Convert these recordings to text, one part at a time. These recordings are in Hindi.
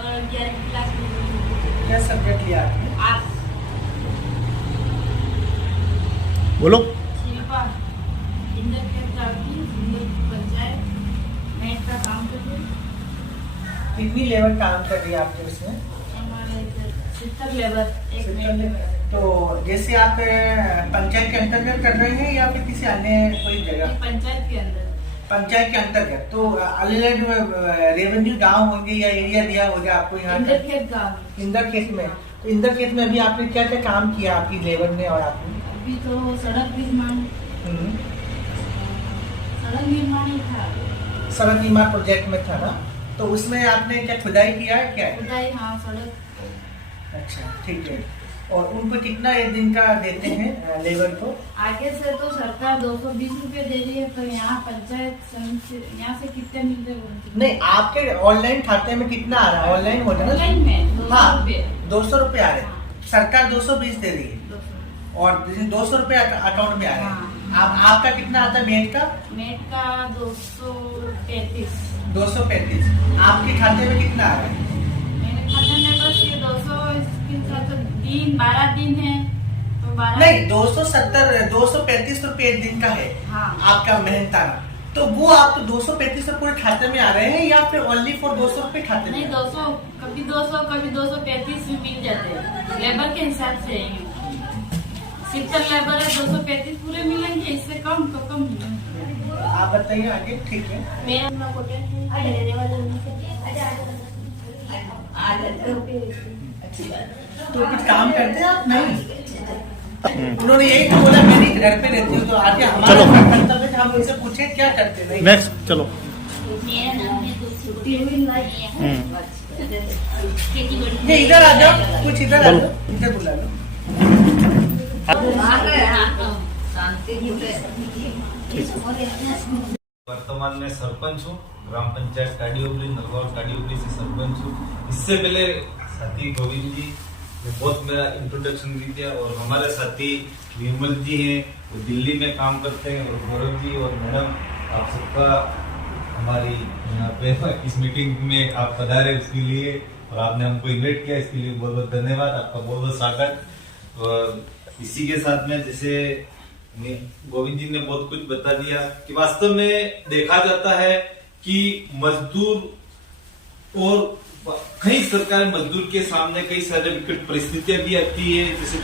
और 11वीं क्लास में। क्या सब्जेक्ट लिया आपने? आर्ट्स। बोलो। शिल्पा इंदर के काफी सुंदर पंचायत नेट का काम कर रही है। कितनी लेबर काम कर रही है आपके उसमें? हमारे इधर 70 लेबर एक सिस्टम मिनट में। तो जैसे आप पंचायत के अंतर्गत कर रहे हैं या फिर किसी अन्य कोई जगह? पंचायत के अंदर। पंचायत के अंतर्गत तो अलग रेवेन्यू गांव होंगे या एरिया दिया होगा आपको यहाँ का? इंदर खेत गाँव। इंदर खेत में। तो इंदर खेत में अभी आपने क्या क्या काम किया आपकी लेबर ने और आपने? अभी तो सड़क निर्माण ही था। सड़क निर्माण प्रोजेक्ट में था ना, तो उसमें आपने क्या खुदाई किया है क्या? खुदाई, हाँ सड़क। अच्छा ठीक है। और उनको कितना एक दिन का देते हैं लेबर को? आगे से तो सरकार 220 रुपए दे रही है, तो यहाँ पंचायत समिति यहाँ से कितने मिलते हैं? नहीं, आपके ऑनलाइन खाते में कितना आ रहा है? ऑनलाइन हो जाना? ऑनलाइन में 200 रुपए। 200 रुपए आ रहे हैं। हाँ। सरकार 220 दे रही है 200। और 200 रुपए अकाउंट में आ रहे हैं। हाँ। आपका कितना आता है मेट का? मेट का 235। 235। आपके खाते में कितना आ रहा है? मेरे खाते में बस ये 200, इसके साथ दिन 12 दिन है तो 12 नहीं, 235 रुपए एक दिन का है। हाँ। आपका मेहनताना, तो वो आपको 235 रुपए पूरे खाते में आ रहे हैं या फिर ओनली फॉर 200 रुपए खाते नहीं, में? 200 कभी 200 कभी 235 भी मिल जाते हैं लेबर के हिसाब से। 70 लेबर है, 235 पूरे मिलेंगे, इससे कम तो कम मिलेंगे। आप बताइए आगे। ठीक है। तो कुछ काम करते हैं आप? नहीं, उन्होंने यही तो बोला मेरी घर पे रहती हूँ, तो आगे हमारा चलो। कर्तव्य है कि हम उनसे पूछे क्या करते नहीं। नेक्स्ट चलो। मेरा नाम है ये इधर आ जाओ, कुछ इधर आ जाओ, इधर बुला लो। वर्तमान में सरपंच हूँ, ग्राम पंचायत टाडीओबली, नरगौर टाडीओबली से सरपंच हूँ। इससे पहले साथी गोविंद जी ने बहुत मेरा इंट्रोडक्शन भी दिया, और हमारे साथी विमल जी हैं, वो दिल्ली में काम करते हैं, और गौरव जी और मैडम, आप सबका हमारी यहाँ पे इस मीटिंग में आप पधारे उसके लिए, और आपने हमको इन्वाइट किया, इसके लिए बहुत बहुत धन्यवाद, आपका बहुत बहुत स्वागत। और इसी के साथ में जैसे गोविंद जी ने बहुत कुछ बता दिया कि वास्तव में देखा जाता है कि मजदूर और कई सरकारी मजदूर के सामने कई सारे विकट परिस्थितियां भी आती है, जैसे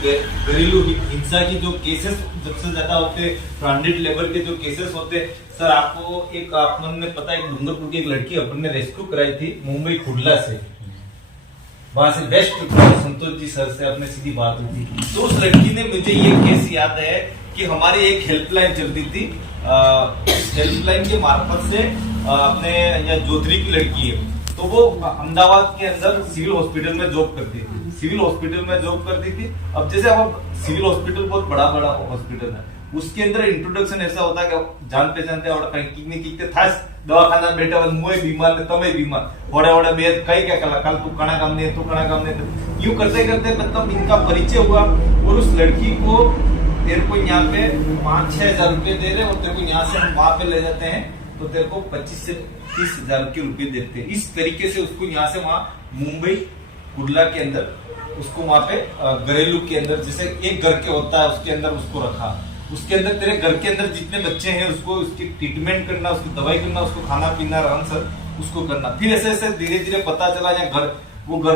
घरेलू हिंसा की जो केसेस सबसे ज्यादा होते हैं, ब्रांडेड लेबर के जो केसेस होते हैं। सर आपको एक आपने पता है, डूंगरपुर की एक लड़की अपन ने रेस्क्यू कराई थी मुंबई कुर्ला से, वहां से बेस्ट संतोष जी सर से अपने सीधी बात हुई थी। तो उस लड़की ने मुझे ये केस याद है कि हमारी एक हेल्पलाइन चलती थी, हेल्पलाइन के मार्फत से अपने यहाँ जोधरी की लड़की है, तो वो अहमदाबाद के अंदर सिविल हॉस्पिटल में जॉब करती थी, सिविल हॉस्पिटल में जॉब करती थी। अब जैसे अब सिविल हॉस्पिटल बहुत बड़ा बड़ा हॉस्पिटल है, उसके अंदर इंट्रोडक्शन ऐसा होता है कि जान पहचानते और कहीं था दवाखाना बेटा मुए बीमार ने तमे बीमार होड़े होड़े बेद कई क्या कला कल तू कणा काम नहीं, तू कणा काम नहीं, यूं करते करते मतलब इनका परिचय हुआ, और उस लड़की को तेरे को यहाँ पे 5-6 हजार रुपए दे रहे, और तेरे को यहाँ से हम वहां पे ले जाते हैं तो तेरे को 25 से 30 हजार के रुपए देते हैं। इस तरीके से उसको यहाँ से वहां मुंबई कुर्ला के अंदर उसको वहां पे घरेलू के अंदर, जैसे एक घर के होता है उसके अंदर उसको रखा, उसके अंदर तेरे घर के अंदर जितने बच्चे हैं उसको उसकी ट्रीटमेंट करना, उसकी दवाई करना, उसको खाना पीना रहन सहन उसको करना। फिर ऐसे ऐसे धीरे धीरे पता चला या घर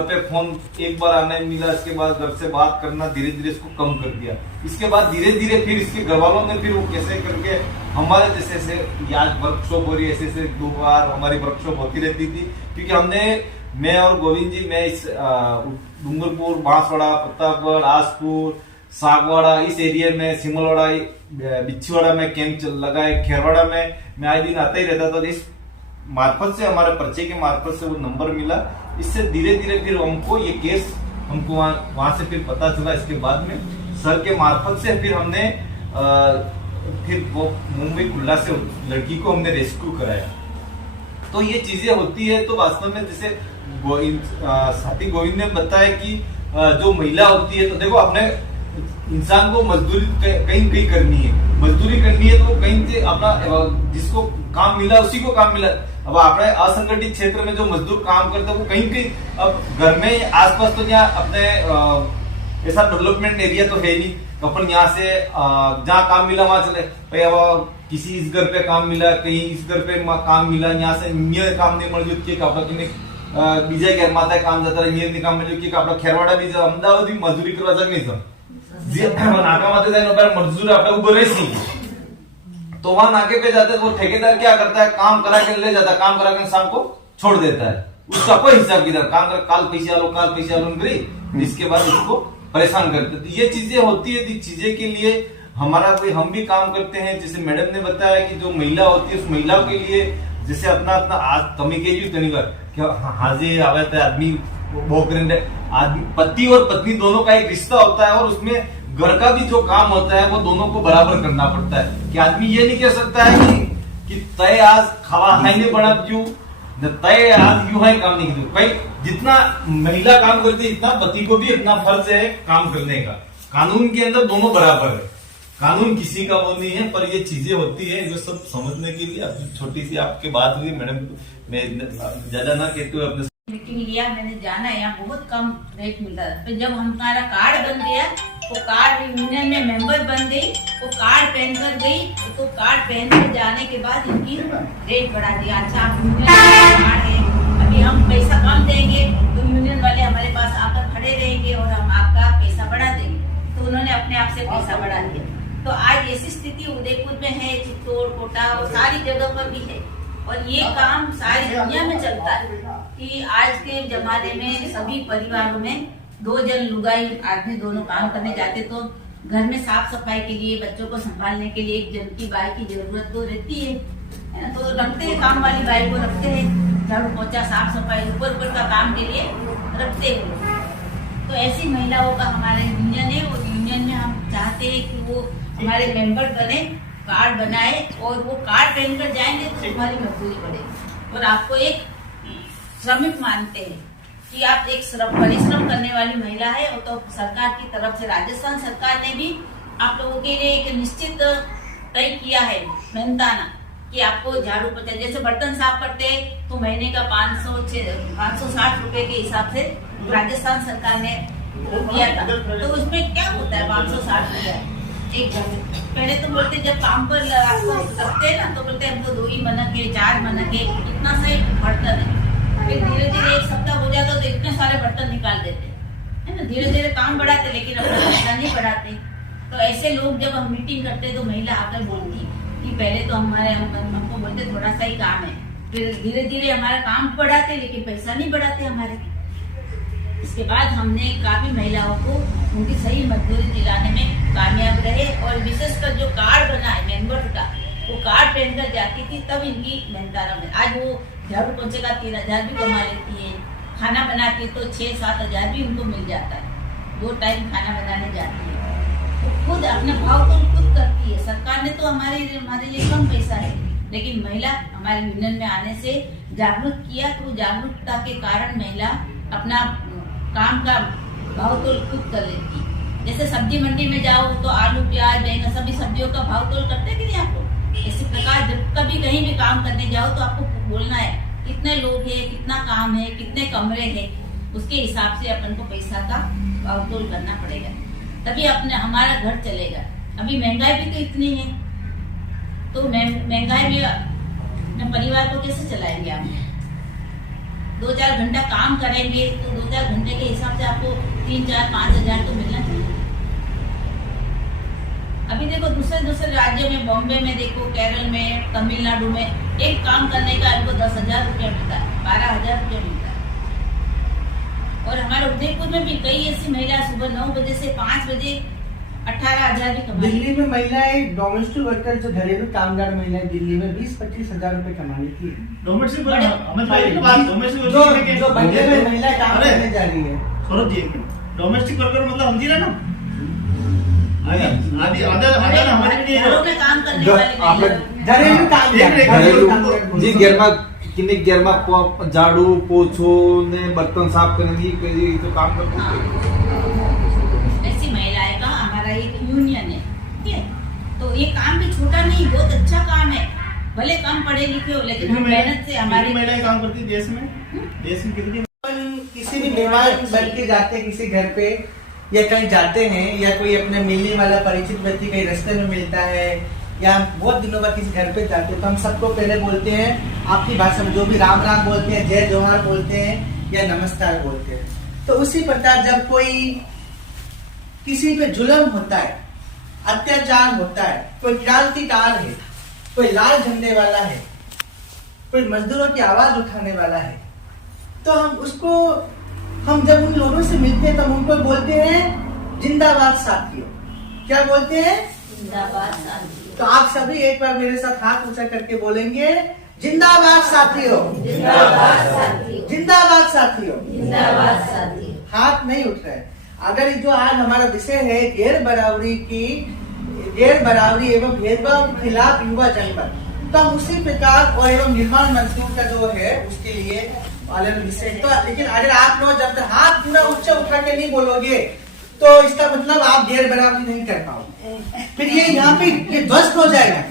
पे फोन एक बार आने मिला, इसके बाद घर से बात करना धीरे धीरे इसको कम कर दिया। इसके बाद धीरे धीरे फिर इसके घर वालों ने फिर वो कैसे करके हमारे जैसे ऐसे आज वर्कशॉप हो रही है, ऐसे ऐसे 2 बार हमारी वर्कशॉप होती रहती थी, क्योंकि हमने मैं और गोविंद जी मैं इस डूंगरपुर, बांसवाड़ा, प्रतापगढ़, आसपुर, सागवाड़ा इस एरिया में, सिमलवाड़ा, बिच्छीवाड़ा में कैंप लगा है, खेरवाड़ा में मैं आए दिन आता ही रहता था। इस मार्फत से हमारे परिचय के मार्फत से वो नंबर मिला, इससे धीरे धीरे फिर हमको ये केस हमको वहां से फिर पता चला। इसके बाद में सर के मार्फत से फिर हमने फिर वो मुंबई कुर्ला से लड़की को हमने रेस्क्यू कराया। तो ये चीजें होती है। तो वास्तव में जैसे साथी गोविंद ने बताया कि जो महिला होती है, तो देखो अपने इंसान को मजदूरी कहीं कहीं करनी है, मजदूरी करनी है तो कहीं से अपना जिसको काम मिला उसी को काम मिला। अब આપણે असंगठित क्षेत्र में जो मजदूर काम करते हैं वो कहीं कहीं अब घर में आसपास तो यहाँ अपने ऐसा डेवलपमेंट एरिया तो है नहीं, अपन यहाँ से जहाँ काम मिला वहां चले भाई। अब किसी इस घर पे काम मिला, कहीं इस घर पे काम मिला, यहाँ से अन्य काम नहीं મળ્યું કે આપડા કે બીજા ઘર માથે કામ જતા રહે, અહીંયા કામ મળ્યું કે આપડા ખેરવાડા બી અમદાવાદ બી મજૂરી કરવા જગ નહીં સર જે નાકા માથે જાય ને મજદૂર આપણે ઉભો રહી નહીં, तो वहां नाके पे जाते तो वो ठेकेदार क्या करता है, काम करा के ले जाता है, काम करा के शाम को छोड़ देता है, उसका कोई हिसाब किताब, काम कर काल पैसे आलो करी, इसके बाद उसको परेशान करते। तो ये चीजें होती है, चीजें के लिए हमारा कोई हम भी काम करते हैं। जैसे मैडम ने बताया कि जो महिला होती है उस महिला के लिए जैसे अपना अपना आज तमी के हाजी आवे थे आदमी आदमी पति और पत्नी दोनों का एक रिश्ता होता है, और उसमें घर का भी जो काम होता है वो दोनों को बराबर करना पड़ता है। कि आदमी ये नहीं कह सकता है कि तय आज खावा हाई नहीं बना क्यों, तय आज यूं है काम नहीं किया भाई। जितना महिला काम करती है इतना पति को भी अपना फर्ज है काम करने का। कानून के अंदर दोनों बराबर है, कानून किसी का वो नहीं है, पर ये चीजें होती है जो सब समझने के लिए। छोटी सी आपके बात हुई मैडम, मैं ज्यादा ना कहते हुए अपने मीटिंग लिया, मैंने जाना यहाँ बहुत कम रेट मिलता था। फिर जब हमारा कार्ड बन गया तो कार्ड यूनियन में मेंबर बन गई, वो कार्ड पहन कर गई, तो कार्ड पहन कर जाने के बाद इनकी रेट बढ़ा दिया। अच्छा आप यूनियन कार्ड है, अभी हम पैसा कम देंगे तो यूनियन वाले हमारे पास आकर खड़े रहेंगे और हम आपका पैसा बढ़ा देंगे। तो उन्होंने अपने आप से पैसा बढ़ा दिया। तो आज ऐसी स्थिति उदयपुर में है, चित्तौड़, कोटा और सारी जगह पर भी है, और ये काम सारी दुनिया में चलता है कि आज के जमाने में सभी परिवारों में 2 जन लुगाई आदमी दोनों काम करने जाते, तो घर में साफ सफाई के लिए, बच्चों को संभालने के लिए 1 जन की बाई की जरूरत तो रहती है ना। तो रखते हैं, काम वाली बाई को रखते हैं, झाड़ू पोछा साफ सफाई ऊपर का काम के लिए रखते हैं। तो ऐसी महिलाओं का हमारा यूनियन है, और यूनियन में हम चाहते हैं कि वो हमारे मेंबर बने, कार्ड बनाए, और वो कार्ड पहनकर जाएंगे तो तुम्हारी मजदूरी बढ़ेगी। और आपको एक श्रमिक मानते हैं कि आप एक परिश्रम करने वाली महिला है। और तो सरकार की तरफ से राजस्थान सरकार ने भी आप लोगों के लिए एक निश्चित तय किया है मेहनताना कि आपको झाड़ू पोछा, जैसे बर्तन साफ करते हैं तो महीने का 560 रुपए के हिसाब से राजस्थान सरकार ने दिया था। तो उसमें क्या होता है 560 रुपए एक घर में? पहले तो बोलते जब काम पर आपको रखते हैं ना तो बोलते हमको 2 ही मनक है, 4 मनक है, इतना सा बर्तन है। फिर धीरे धीरे 1 सप्ताह हो जाता तो इतने सारे बर्तन निकाल देते है ना। धीरे धीरे काम बढ़ाते लेकिन अपना पैसा नहीं बढ़ाते। तो ऐसे लोग जब हम मीटिंग करते तो महिला आकर बोलती कि पहले तो हमको बोलते थोड़ा सा ही काम है, फिर धीरे धीरे हमारा काम बढ़ाते लेकिन पैसा नहीं बढ़ाते हमारे। इसके बाद हमने काफी महिलाओं को उनकी सही मजदूरी दिलाने में कामयाब रहे। और विशेषकर जो कार्ड बना है मेंबर का, वो कार्ड पहनकर जाती थी तब इनकी मेहनताना में। आज वो झाड़ू पोछे का 3,000 भी कमा लेती है, खाना बनाती है तो 6-7 हजार भी उनको मिल जाता है। 2 टाइम खाना बनाने जाती है, वो खुद अपने भाव तो खुद करती है। सरकार ने तो हमारे लिए कम पैसा है, लेकिन महिला हमारे यूनियन में आने से जागरूक किया, तो जागरूकता के कारण महिला अपना काम का भाव तोल खुद कर लेती है। जैसे सब्जी मंडी में जाओ तो आलू, प्याज, बैंगन सभी सब्जियों का भाव तोल करते कि नहीं आप लोग? इसी प्रकार जब कभी कहीं भी काम करने जाओ तो आपको बोलना है कितने लोग हैं, कितना काम है, कितने कमरे हैं, उसके हिसाब से अपन को पैसा का भाव तोल करना पड़ेगा, तभी अपने हमारा घर चलेगा। अभी महंगाई भी तो इतनी है, तो महंगाई में अपने परिवार को कैसे चलाएंगे आप? 2-4 घंटा काम करेंगे तो 2-4 घंटे के हिसाब से आपको 3-4-5 हजार तो मिलना चाहिए। अभी देखो दूसरे राज्यों में, बॉम्बे में देखो, केरल में, तमिलनाडु में एक काम करने का आपको 10,000 रुपया मिलता है, 12,000 रुपया मिलता है। और हमारे उदयपुर में भी कई ऐसी महिला सुबह 9 बजे से 5 बजे 18,000 भी कमा। दिल्ली में महिलाएं डोमेस्टिक वर्कर, जो घरेलू कामगार महिलाएं दिल्ली में 20-25 हजार रुपए कमा लेती है। डोमेस्टिक जो बंगले में महिला काम करने जा रही है। डोमेस्टिक वर्कर मतलब समझी रहे ना, हमारे लिए घरों में काम करने वाले घरेलू कामगार जी घर में झाड़ू पोछो ने बर्तन साफ करने की तो काम करते हैं। ऐसी महिलाएं का हमारा एक यूनियन है, ठीक है? तो ये काम भी छोटा नहीं, बहुत अच्छा काम है। भले कम पढ़े लिखे हो, लेकिन कितनी हम मेहनत से हमारी महिलाएं काम करती है देश में? देश में कितनी? किसी भी मेहमान बन के जाते हैं किसी घर पे या कहीं जाते हैं, या कोई अपने मिलने वाला परिचित व्यक्ति कहीं रास्ते में मिलता है, या बहुत दिनों बाद किसी घर पे जाते हैं, तो हम सबको पहले बोलते हैं आपकी भाषा में, जो भी राम राम बोलते हैं, जय जोहार बोलते हैं या नमस्कार बोलते हैं। तो उसी प्रकार जब कोई किसी पे जुल्म होता है, अत्याचार होता है, कोई क्रांतिकार है, कोई लाल झंडे वाला है, कोई मजदूरों की आवाज उठाने वाला है, तो हम जब उन लोगों से मिलते हैं तो हम उनको बोलते हैं जिंदाबाद साथियों। क्या बोलते हैं? जिंदाबाद साथियों। तो आप सभी एक बार मेरे साथ हाथ ऊंचा करके बोलेंगे जिंदाबाद साथियों, जिंदाबाद साथियों, जिंदाबाद साथियों। जिंदाबाद साथियों। हाथ नहीं उठ रहे। अगर ये जो आज हमारा विषय है गैर बराबरी एवं भेदभाव के खिलाफ युवा जनमत, तो हम उसी प्रकार और एवं निर्माण मजदूर का जो है उसके लिए अलग विषय। तो लेकिन अगर आप लोग जब तक हाथ पूरा ऊंचा उठा के नहीं बोलोगे तो इसका मतलब आप गैर बराबरी नहीं कर पाओगे, फिर ये यहाँ पे ये ध्वस्त हो जाएगा।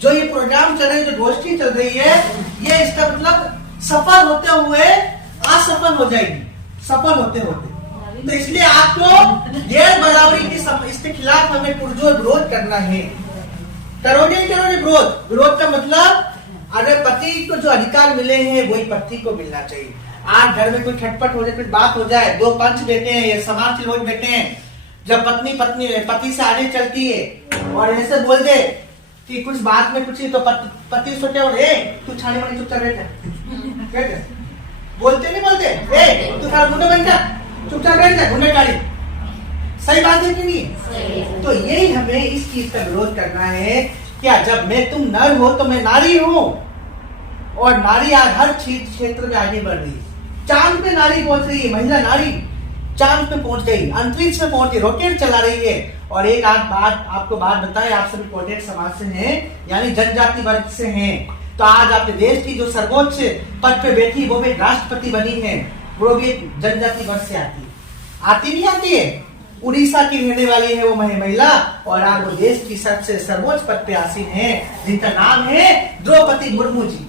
जो ये प्रोग्राम चल रहा है, जो गोष्ठी चल रही है, ये इसका मतलब सफल होते हुए असफल हो जाएगी, सफल होते होते। तो इसलिए आपको गैर बराबरी की इसके खिलाफ हमें पुरजोर विरोध करना है। करोड़े विरोध का मतलब अगर पति को जो अधिकार मिले हैं वही पत्नी को मिलना चाहिए। आज घर में कोई खटपट हो जाए, कुछ बात हो जाए, दो पंच बैठे हैं या समाज के लोग बैठे हैं, जब पति से आगे चलती है और ऐसे बोल दे कि कुछ बात में पूछी, तो पति उसको क्या बोले, तू छाने वाली चुपचाप बैठ, बोलते नहीं बोलते, तू खड़ा मुंडो बन जा, चुपचाप बैठ जा, घूमे गाड़ी। सही बात है कि नहीं? तो यही हमें इस चीज का विरोध करना है। क्या जब तुम नर हो तो मैं नारी हूँ, और नारी आज हर क्षेत्र में आगे बढ़ रही है। चांद पे नारी पहुंच रही है, महिला नारी चांद पे पहुंच गई, अंतरिक्ष में पहुंच गई, रॉकेट चला रही है। और एक आपको बात बताए, आप सभी कोटेट समाज से हैं, यानी जनजाति वर्ग से हैं, तो आज आपके देश की जो सर्वोच्च पद पे बैठी वो भी राष्ट्रपति बनी है, वो भी एक जनजाति वर्ग से आती नहीं आती है। उड़ीसा की रहने वाली है वो महिला, और आज वो देश की सबसे सर्वोच्च पद पे आसीन है, जिनका नाम है द्रौपदी मुर्मू जी।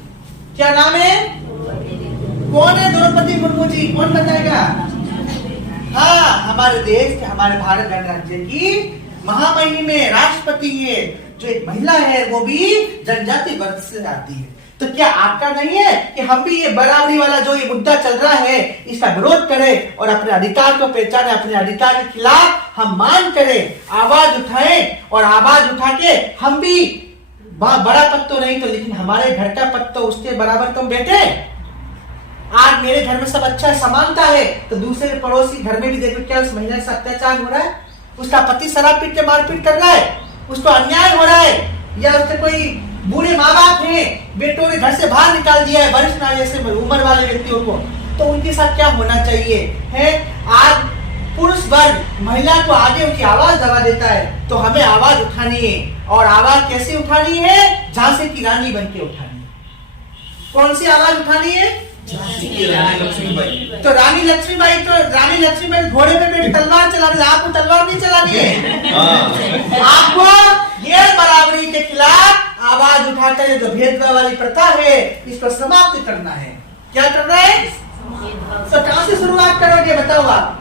क्या नाम है? कौन है द्रौपदी मुर्मू जी? कौन बताएगा? हाँ, हमारे देश के, हमारे भारत गणराज्य की महामहिम में राष्ट्रपति है, जो एक महिला है, वो भी जनजाति वर्ग से आती है। तो क्या आपका नहीं है कि हम भी ये बराबरी वाला जो ये मुद्दा चल रहा है इसका विरोध करें और अपने अधिकार को पहचाने, अपने अधिकार के खिलाफ हम मांग करें, आवाज उठाएं, और आवाज उठा के हम भी बड़ा पद तो नहीं तो लेकिन हमारे घर का पद तो उसके बराबर तुम बैठे। आज मेरे घर में सब अच्छा समानता है, तो दूसरे पड़ोसी घर में भी देखो क्या उस महिला से अत्याचार हो रहा है, उसका पति शराब पीट के मारपीट कर रहा है, उसको अन्याय हो रहा है, या उसके कोई बूढ़े माँ बाप हैं, बेटों ने घर से बाहर निकाल दिया है, वरिष्ठ नागरिक जैसे उम्र वाले व्यक्तियों को, तो उनके साथ क्या होना चाहिए है। आज पुरुष वर्ग महिला को आगे उनकी आवाज दबा देता है, तो हमें आवाज उठानी है, और आवाज कैसे उठानी है? झांसी की रानी बन के उठानी है। कौन सी आवाज उठानी है? रानी लक्ष्मीबाई। तो रानी लक्ष्मीबाई घोड़े पे बैठ तलवार चला रही है, आपको तलवार नहीं चलानी है। आपको गैर बराबरी के खिलाफ आवाज उठाकर जो भेदभाव वाली प्रथा है इसको समाप्त करना है। क्या करना है? तो कहां से शुरुआत करोगे बताओ आप?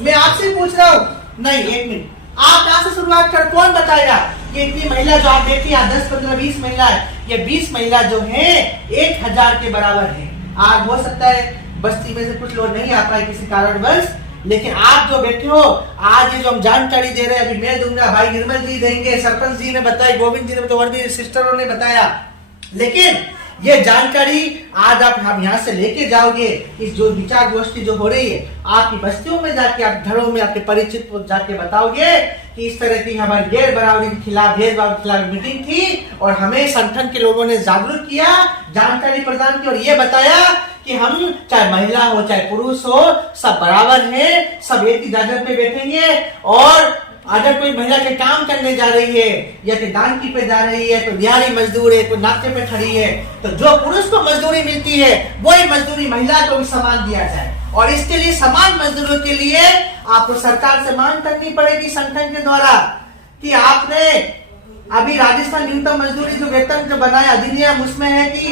मैं आपसे पूछ रहा हूँ। नहीं, एक मिनट, आप कहां से शुरुआत कर, कौन बताएगा? ये इतनी महिला जो आप देखिए 10, 15, 20 महिला है, ये 20 महिला जो है 1000 के बराबर है। आज हो सकता है बस्ती में से कुछ लोग नहीं आ पाए किसी कारणवश, लेकिन आप जो बैठे हो, आज ये जो हम जानकारी दे रहे हैं, अभी मैं दूंगा, भाई निर्मल जी देंगे, सरपंच जी ने बताया, गोविंद जी ने तो वर्दी सिस्टरों ने बताया, लेकिन ये जानकारी आज आप हम यहाँ से लेके जाओगे, इस जो विचार गोष्ठी जो हो रही है, आपकी बस्तियों में जाके, आप घरों में आपके परिचित को जाके बताओगे कि इस तरह की हमारी गैर बराबरी के खिलाफ, भेदभाव के खिलाफ मीटिंग थी, और हमें संगठन के लोगों ने जागरूक किया, जानकारी प्रदान की, और ये बताया कि हम चाहे महिला हो चाहे पुरुष हो सब बराबर हैं, सब एक ही जगह पे बैठेंगे, और अगर कोई महिला के काम करने जा रही है या कि डांकी पे जा रही है, कोई दिहाड़ी मजदूर है, कोई नाके पे खड़ी है, तो जो पुरुष को मजदूरी मिलती है वही मजदूरी महिला को भी समान दिया जाए। और इसके लिए समान मजदूरों के लिए आपको सरकार से मांग करनी पड़ेगी संगठन के द्वारा कि आपने अभी राजस्थान न्यूनतम मजदूरी जो वेतन जो बनाया अधिनियम, उसमें है कि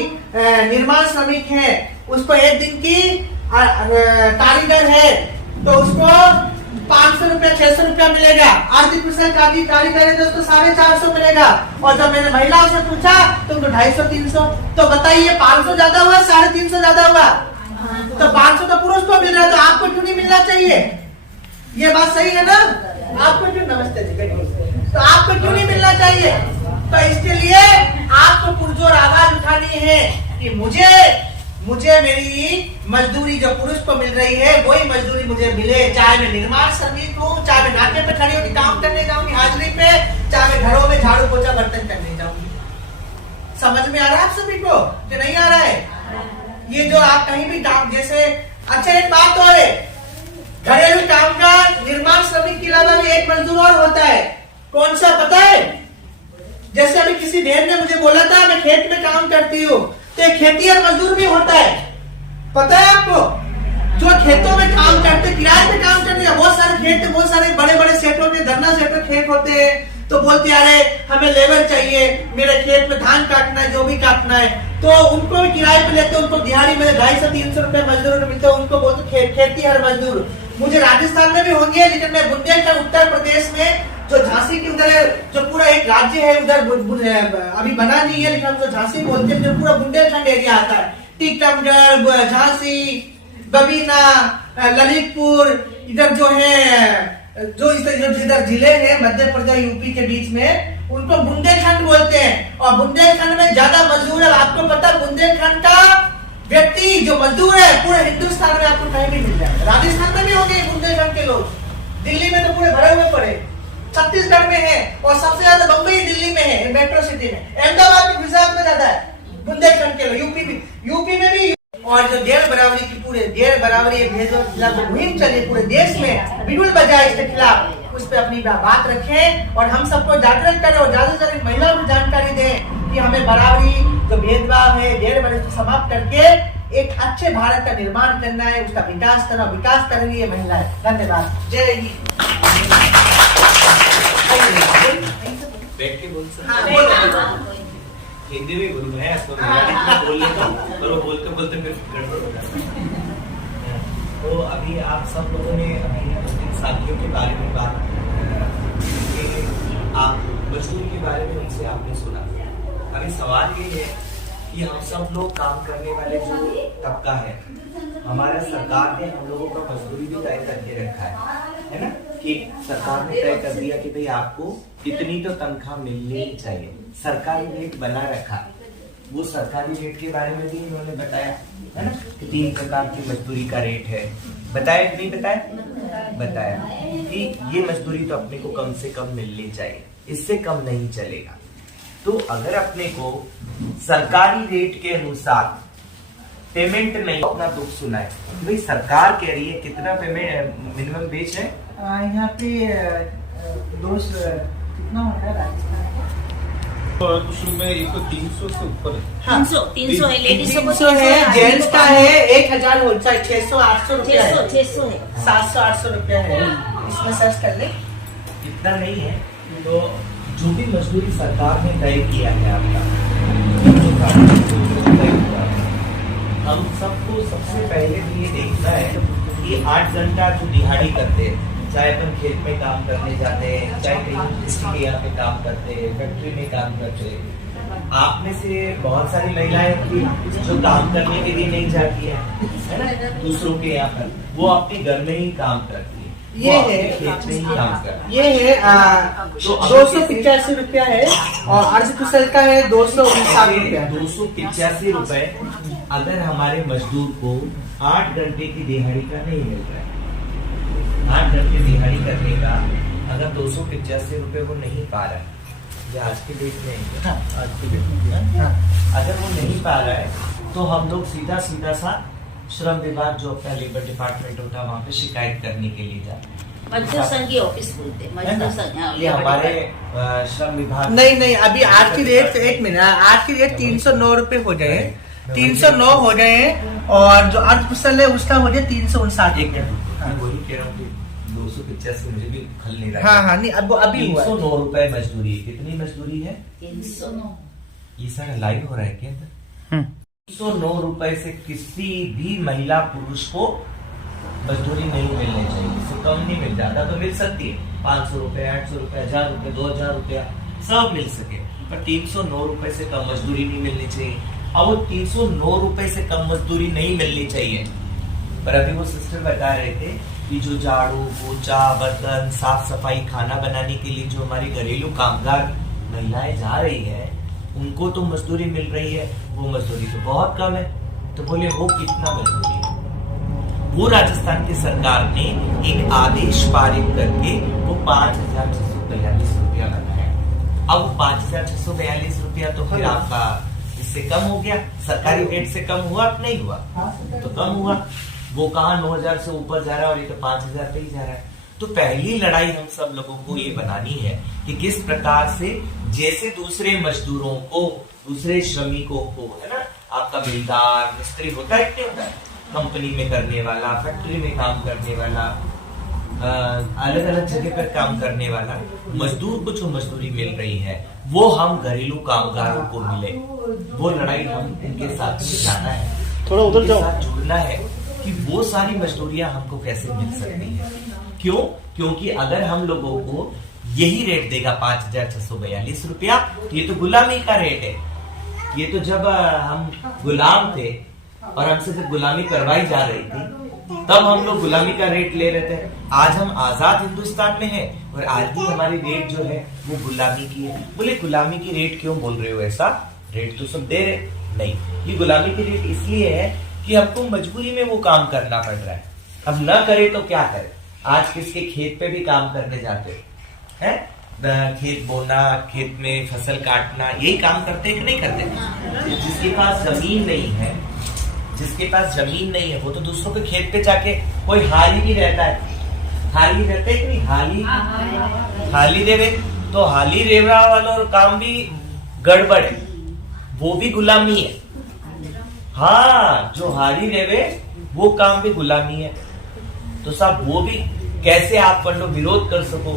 निर्माण श्रमिक है, उसको एक दिन की कारीगर है तो उसको 500 रुपया 600 रुपया मिलेगा। आर्थिक कुशल कारीगर है दोस्तों 450 मिलेगा। और जब मैंने महिलाओं से पूछा तो 250 300, तो बताइए 500 ज्यादा हुआ 350 ज्यादा हुआ? तो 500 तो पुरुष को मिल रहा है, तो आपको क्यों नहीं मिलना चाहिए? ये बात सही है ना? आपको क्यों, नमस्ते जी, तो आपको क्यों नहीं मिलना चाहिए? तो इसके लिए आपको पुरजोर आवाज उठानी है कि मुझे मेरी मजदूरी जो पुरुष को मिल रही है वही मजदूरी मुझे मिले, चाहे मैं निर्माण श्रमिक हूँ, चाहे मैं नाके पे खड़ी होकर काम करने जाऊंगी हाजिरी पे, चाहे मैं घरों में झाड़ू पोछा बर्तन करने जाऊंगी। समझ में आ रहा है आप सभी को कि नहीं आ रहा है? ये जो आप कहीं भी काम, जैसे अच्छा एक बात और है, घरेलू कामगार निर्माण श्रमिक के अलावा भी एक मजदूर और होता है। कौन सा पता है? जैसे अभी किसी बहन ने मुझे बोला था मैं खेत में काम करती हूँ, तो एक खेतिहर मजदूर भी होता है, पता है आपको? जो खेतों में काम करते, किराए पे काम करते हैं, बहुत सारे खेत, बहुत सारे बड़े बड़े सेटों में धरना सेटर खेत होते हैं, तो बोलते अरे हमें लेबर चाहिए, मेरे खेत में धान काटना है, जो भी काटना है, तो उनको भी किराए पे लेते, उनको दिहाड़ी में 250-300 रुपए मजदूर मिलते हैं, उनको बोलते खेतिहर मजदूर। मुझे राजस्थान में भी होंगे, लेकिन मैं बुंदेलखंड उत्तर प्रदेश में जो झांसी की उधर जो पूरा एक राज्य है उधर अभी बना नहीं है, लेकिन हम जो झांसी बोलते हैं पूरा बुंदेलखंड एरिया आता है, टीकमगढ़, झांसी, बबीना, ललितपुर, इधर जो है जो इधर जिले हैं मध्य प्रदेश यूपी के बीच में, उनको बुंदेलखंड बोलते हैं। और बुंदेलखंड में ज्यादा मजदूर है। आपको पता है बुंदेलखंड का व्यक्ति जो मजदूर है पूरे हिंदुस्तान में आपको कहीं भी मिल जाए। राजस्थान में भी होंगे बुंदेलखंड के लोग, दिल्ली में तो पूरे भरे हुए पड़े, छत्तीसगढ़ में है, और सबसे ज्यादा बम्बई दिल्ली में है, मेट्रो सिटी में, अहमदाबाद में, गुजरात में ज्यादा है बुंदेलखंड के लोग, यूपी में भी। और जो गैर बराबरी की पूरे गैर बराबरी भेदभाव के खिलाफ मुहिम चली पूरे देश में, बिगुल बजाए इसके खिलाफ, उस पर अपनी बात रखें और हम सबको जागरूक करें और ज्यादा से ज्यादा महिलाओं को जानकारी दें कि हमें बराबरी जो भेदभाव है गैर बराबरी को समाप्त करके एक अच्छे भारत का निर्माण करना है, उसका विकास करना, विकास कर रही है महिलाएं। धन्यवाद। जय हिंद। बैठ के बोल सकते हिंदी में बोलूँ है, बोल लेता हूँ, पर वो बोलते बोलते फिर गड़बड़ हो जाता है। तो अभी आप सब लोगों ने अभी इन साथियों के बारे में बात की, आप मजदूर के बारे में उनसे आपने सुना। अभी सवाल ये है कि हम सब लोग काम करने वाले जो तबका है, हमारा सरकार ने हम लोगों का मजदूरी भी तय करके रखा है ना, कि सरकार ने तय कर दिया कि भाई आपको इतनी तो तनख्वाह मिलनी चाहिए, सरकारी रेट बना रखा। वो सरकारी रेट के बारे में भी इन्होंने बताया है ना कि 3 प्रकार की मजदूरी का रेट है। बताया कि नहीं बताया? बताया कि ये मजदूरी तो अपने को कम से कम मिलनी चाहिए, इससे कम नहीं चलेगा। तो अगर अपने को सरकारी रेट के अनुसार पेमेंट नहीं, अपना दुख सुना है भाई सरकार कह रही है कितना पेमेंट मिनिमम वेज है यहाँ पे कितना होता है राजस्थान? में एक तो 300 से ऊपर है। 300 है, लेडीज 300 है, जेंट्स का है 1000 होता है, 600-800 रुपया है, 600 है, 700-800 रुपया है। इसमें सर्च कर ले। इतना नहीं है। तो जो भी मजदूरी सरकार ने तय किया है आपका, हम सबको सबसे पहले तो ये देखना है कि 8 घंटा जो दिहाड़ी करते हैं, चाहे अपन खेत में काम करने जाते हैं, चाहे कहीं किसी के यहाँ पे काम करते हैं, फैक्ट्री में काम करते हैं, आप में से बहुत सारी महिलाएं होती जो काम करने के लिए नहीं जाती है ना, दूसरों के यहाँ पर, वो अपने घर में ही काम करती है, ये है खेत में ही काम करती ये है 285 रुपया है और अर्ध कुशल का है 259 रुपया। 285 रुपए अगर हमारे मजदूर को 8 घंटे की दिहाड़ी का नहीं मिल रहा है, 8 घंटे दिहाड़ी करने का अगर 285 रुपए वो नहीं पा रहा है, ये आज की डेट में है, आज की डेट में अगर वो नहीं पा रहा है, तो हम लोग सीधा सा श्रम विभाग जो अपना लेबर डिपार्टमेंट होता है वहाँ पे शिकायत करने के लिए जाते हैं। मजदूर संघ की ऑफिस बोलते हैं, मजदूर संघ। ये हमारे श्रम विभाग नहीं अभी आज की रेट 1 मिनट, आज की रेट 309 रुपए हो गए, 309 हो गए और जो अर्ध कुशल है उसका हो गया 359। मैं वही कह रहा हूँ कि 285 मुझे भी खल नहीं रहा। हाँ हाँ नहीं अब अभी हुआ है। 309 रुपए मजदूरी। कितनी मजदूरी है? 309। ये सारा लाइव हो रहा है क्या? 309 रुपए से किसी भी महिला पुरुष को मजदूरी नहीं मिलनी चाहिए। इससे कम नहीं मिल जाता तो मिल सकती है 500 रुपए, 800 रुपए, 1000 रुपए, 2000 रुपया सब मिल सके, पर 309 रुपए से कम मजदूरी नहीं मिलनी चाहिए। अब वो 309 रुपए से कम मजदूरी नहीं मिलनी चाहिए, पर अभी वो सिस्टर बता रहे थे कि जो झाड़ू पोछा बर्तन साफ सफाई खाना बनाने के लिए जो हमारी घरेलू कामगार महिलाएं जा रही है उनको तो मजदूरी मिल रही है, वो मजदूरी तो बहुत कम है। तो बोले वो कितना मजदूरी है? वो राजस्थान की सरकार ने एक आदेश पारित करके वो 5,642 रुपया बनाया। अब वो 5,642 रुपया तो फिर आपका इससे कम हो गया, सरकारी रेट से कम हुआ कि नहीं हुआ? तो कम हुआ। वो कहा 9,000 से ऊपर जा रहा है और ये तो 5,000 पे ही जा रहा है। तो पहली लड़ाई हम सब लोगों को ये बनानी है कि किस प्रकार से जैसे दूसरे मजदूरों को, दूसरे श्रमिकों को, है ना, आपका बिल्डर मिस्त्री होता है कि होता है, कंपनी में करने वाला, फैक्ट्री में काम करने वाला, अलग अलग जगह पर काम करने वाला मजदूर को जो मजदूरी मिल रही है वो हम घरेलू कामगारों को मिले। वो लड़ाई हम इनके साथ में जाना है, थोड़ा उधर जाओ, जुड़ना है कि वो सारी मजदूरियां हमको कैसे मिल सकती है। क्यों? क्योंकि अगर हम लोगों को यही रेट देगा 5,642 रुपया, ये तो गुलामी का रेट है। ये तो जब हम गुलाम थे और हमसे जब गुलामी करवाई जा रही थी तब हम लोग गुलामी का रेट ले रहे थे। आज हम आजाद हिंदुस्तान में हैं और आज भी हमारी रेट जो है वो गुलामी की है। बोले गुलामी की रेट क्यों बोल रहे हो? ऐसा रेट तो सब दे रहे नहीं, ये गुलामी की रेट इसलिए है कि हमको मजबूरी में वो काम करना पड़ रहा है। अब न करे तो क्या करे? आज किसके खेत पे भी काम करने जाते हैं, खेत बोना, खेत में फसल काटना, यही काम करते कि नहीं करते? जिसके पास जमीन नहीं है, जिसके पास जमीन नहीं है वो तो दूसरों के खेत पे जाके कोई हाली भी रहता है, हाली रहते कि नहीं, हाली रेवे, तो हाली रेवड़ा वालों और काम भी गड़बड़ है, वो भी गुलामी है। हाँ, जो हाली रेवे वो काम भी गुलामी है। तो साहब वो भी कैसे आप कर लो, विरोध कर सको,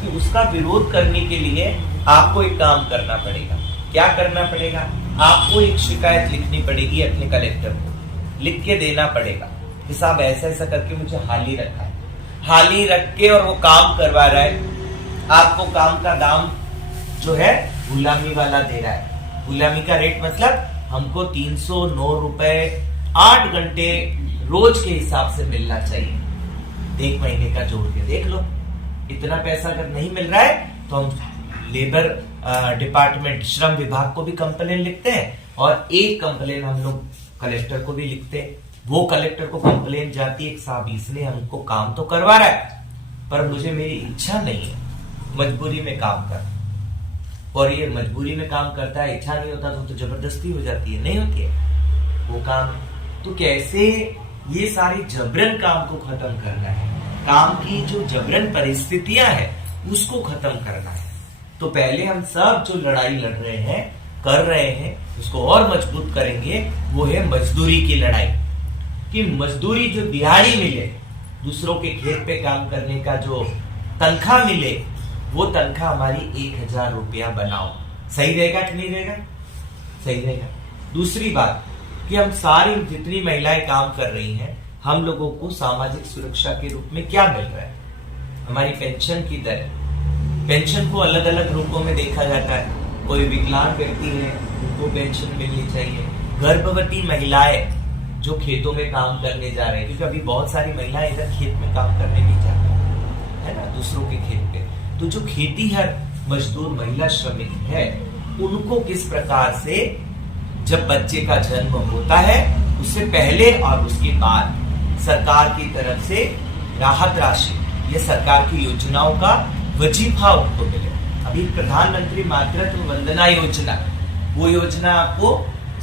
कि उसका विरोध करने के लिए आपको एक काम करना पड़ेगा। क्या करना पड़ेगा? आपको एक शिकायत लिखनी पड़ेगी अपने कलेक्टर को, लिख के देना पड़ेगा कि साहब ऐसा ऐसा करके मुझे हाली रखा है, हाली रख के और वो काम करवा रहा है, आपको काम का दाम जो है गुलामी वाला दे रहा है। गुलामी का रेट मतलब हमको 309 रुपए 8 घंटे रोज के हिसाब से मिलना चाहिए। एक महीने का जोड़ के देख लो, इतना पैसा अगर नहीं मिल रहा है तो हम लेबर डिपार्टमेंट, श्रम विभाग को भी कंप्लेन लिखते हैं और एक कंप्लेन हम लोग कलेक्टर को भी लिखते हैं। वो कलेक्टर को कंप्लेन जाती है, साहब इसने हमको काम तो करवा रहा है पर मुझे मेरी इच्छा नहीं है, मजबूरी में काम कर, और ये मजबूरी में काम करता है, इच्छा नहीं होता तो जबरदस्ती हो जाती है, नहीं होती है वो काम। तो कैसे ये सारी जबरन काम को खत्म करना है, काम की जो जबरन परिस्थितियां है उसको खत्म करना है। तो पहले हम सब जो लड़ाई लड़ रहे हैं, कर रहे हैं, उसको और मजबूत करेंगे। वो है मजदूरी की लड़ाई, कि मजदूरी जो दिहाड़ी मिले, दूसरों के खेत पे काम करने का जो तनख्वाह मिले, वो तनख्वाह हमारी 1,000 रुपया बनाओ। सही रहेगा कि नहीं रहेगा? सही रहेगा। दूसरी बात कि हम सारी जितनी महिलाएं काम कर रही हैं, हम लोगों को सामाजिक सुरक्षा के रूप में क्या मिल रहा है? हमारी पेंशन की दर, पेंशन को अलग अलग रूपों में देखा जाता है। कोई विकलांग व्यक्ति है उनको पेंशन मिलनी चाहिए, गर्भवती महिलाएं जो खेतों में काम करने जा रहे हैं, क्योंकि अभी बहुत सारी महिलाएं इधर खेत में काम करने नहीं जाती है ना, दूसरों के खेत पे। तो जो खेतीहर मजदूर महिला श्रमिक है उनको किस प्रकार से जब बच्चे का जन्म होता है उससे पहले और उसके बाद सरकार की तरफ से राहत राशि, ये सरकार की योजनाओं का वजीफा उनको मिले। अभी प्रधानमंत्री मातृत्व वंदना योजना, वो योजना आपको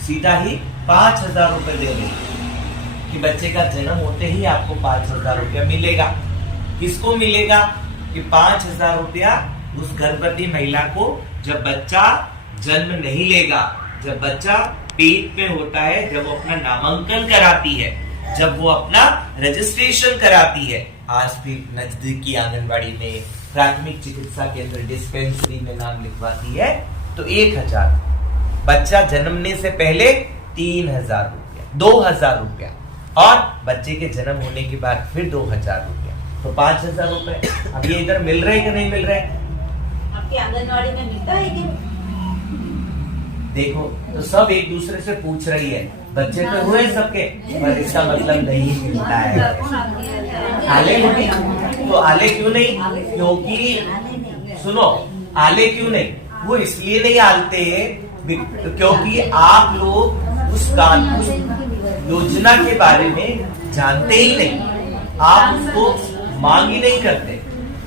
सीधा ही 5,000 रुपए दे रही है कि बच्चे का जन्म होते ही आपको 5,000 रुपया मिलेगा। किसको मिलेगा? कि 5,000 रुपया उस गर्भवती महिला को जब बच्चा जन्म नहीं लेगा, जब बच्चा पेट में होता है, जब वो अपना नामांकन कराती है जब वो अपना रजिस्ट्रेशन कराती है, आज भी नजदीकी आंगनबाड़ी में, प्राथमिक चिकित्सा केंद्र, डिस्पेंसरी में नाम लिखवाती है तो 1000, बच्चा जन्मने से पहले 3000 रुपया, 2000 रुपया, और बच्चे के जन्म होने के बाद फिर 2000 रुपया, तो 5000 रुपए। अब ये इधर मिल रहे कि नहीं मिल रहे? आपकी आंगनबाड़ी में मिलता है कि? देखो, तो सब एक दूसरे से पूछ रही है, बच्चे तो हुए सबके, पर इसका मतलब नहीं मिलता है। आले नहीं, तो आले क्यों नहीं? क्योंकि सुनो, आले क्यों नहीं? वो इसलिए नहीं आलते क्योंकि आप लोग उस योजना के बारे में जानते ही नहीं, आप उसको मांग ही नहीं करते।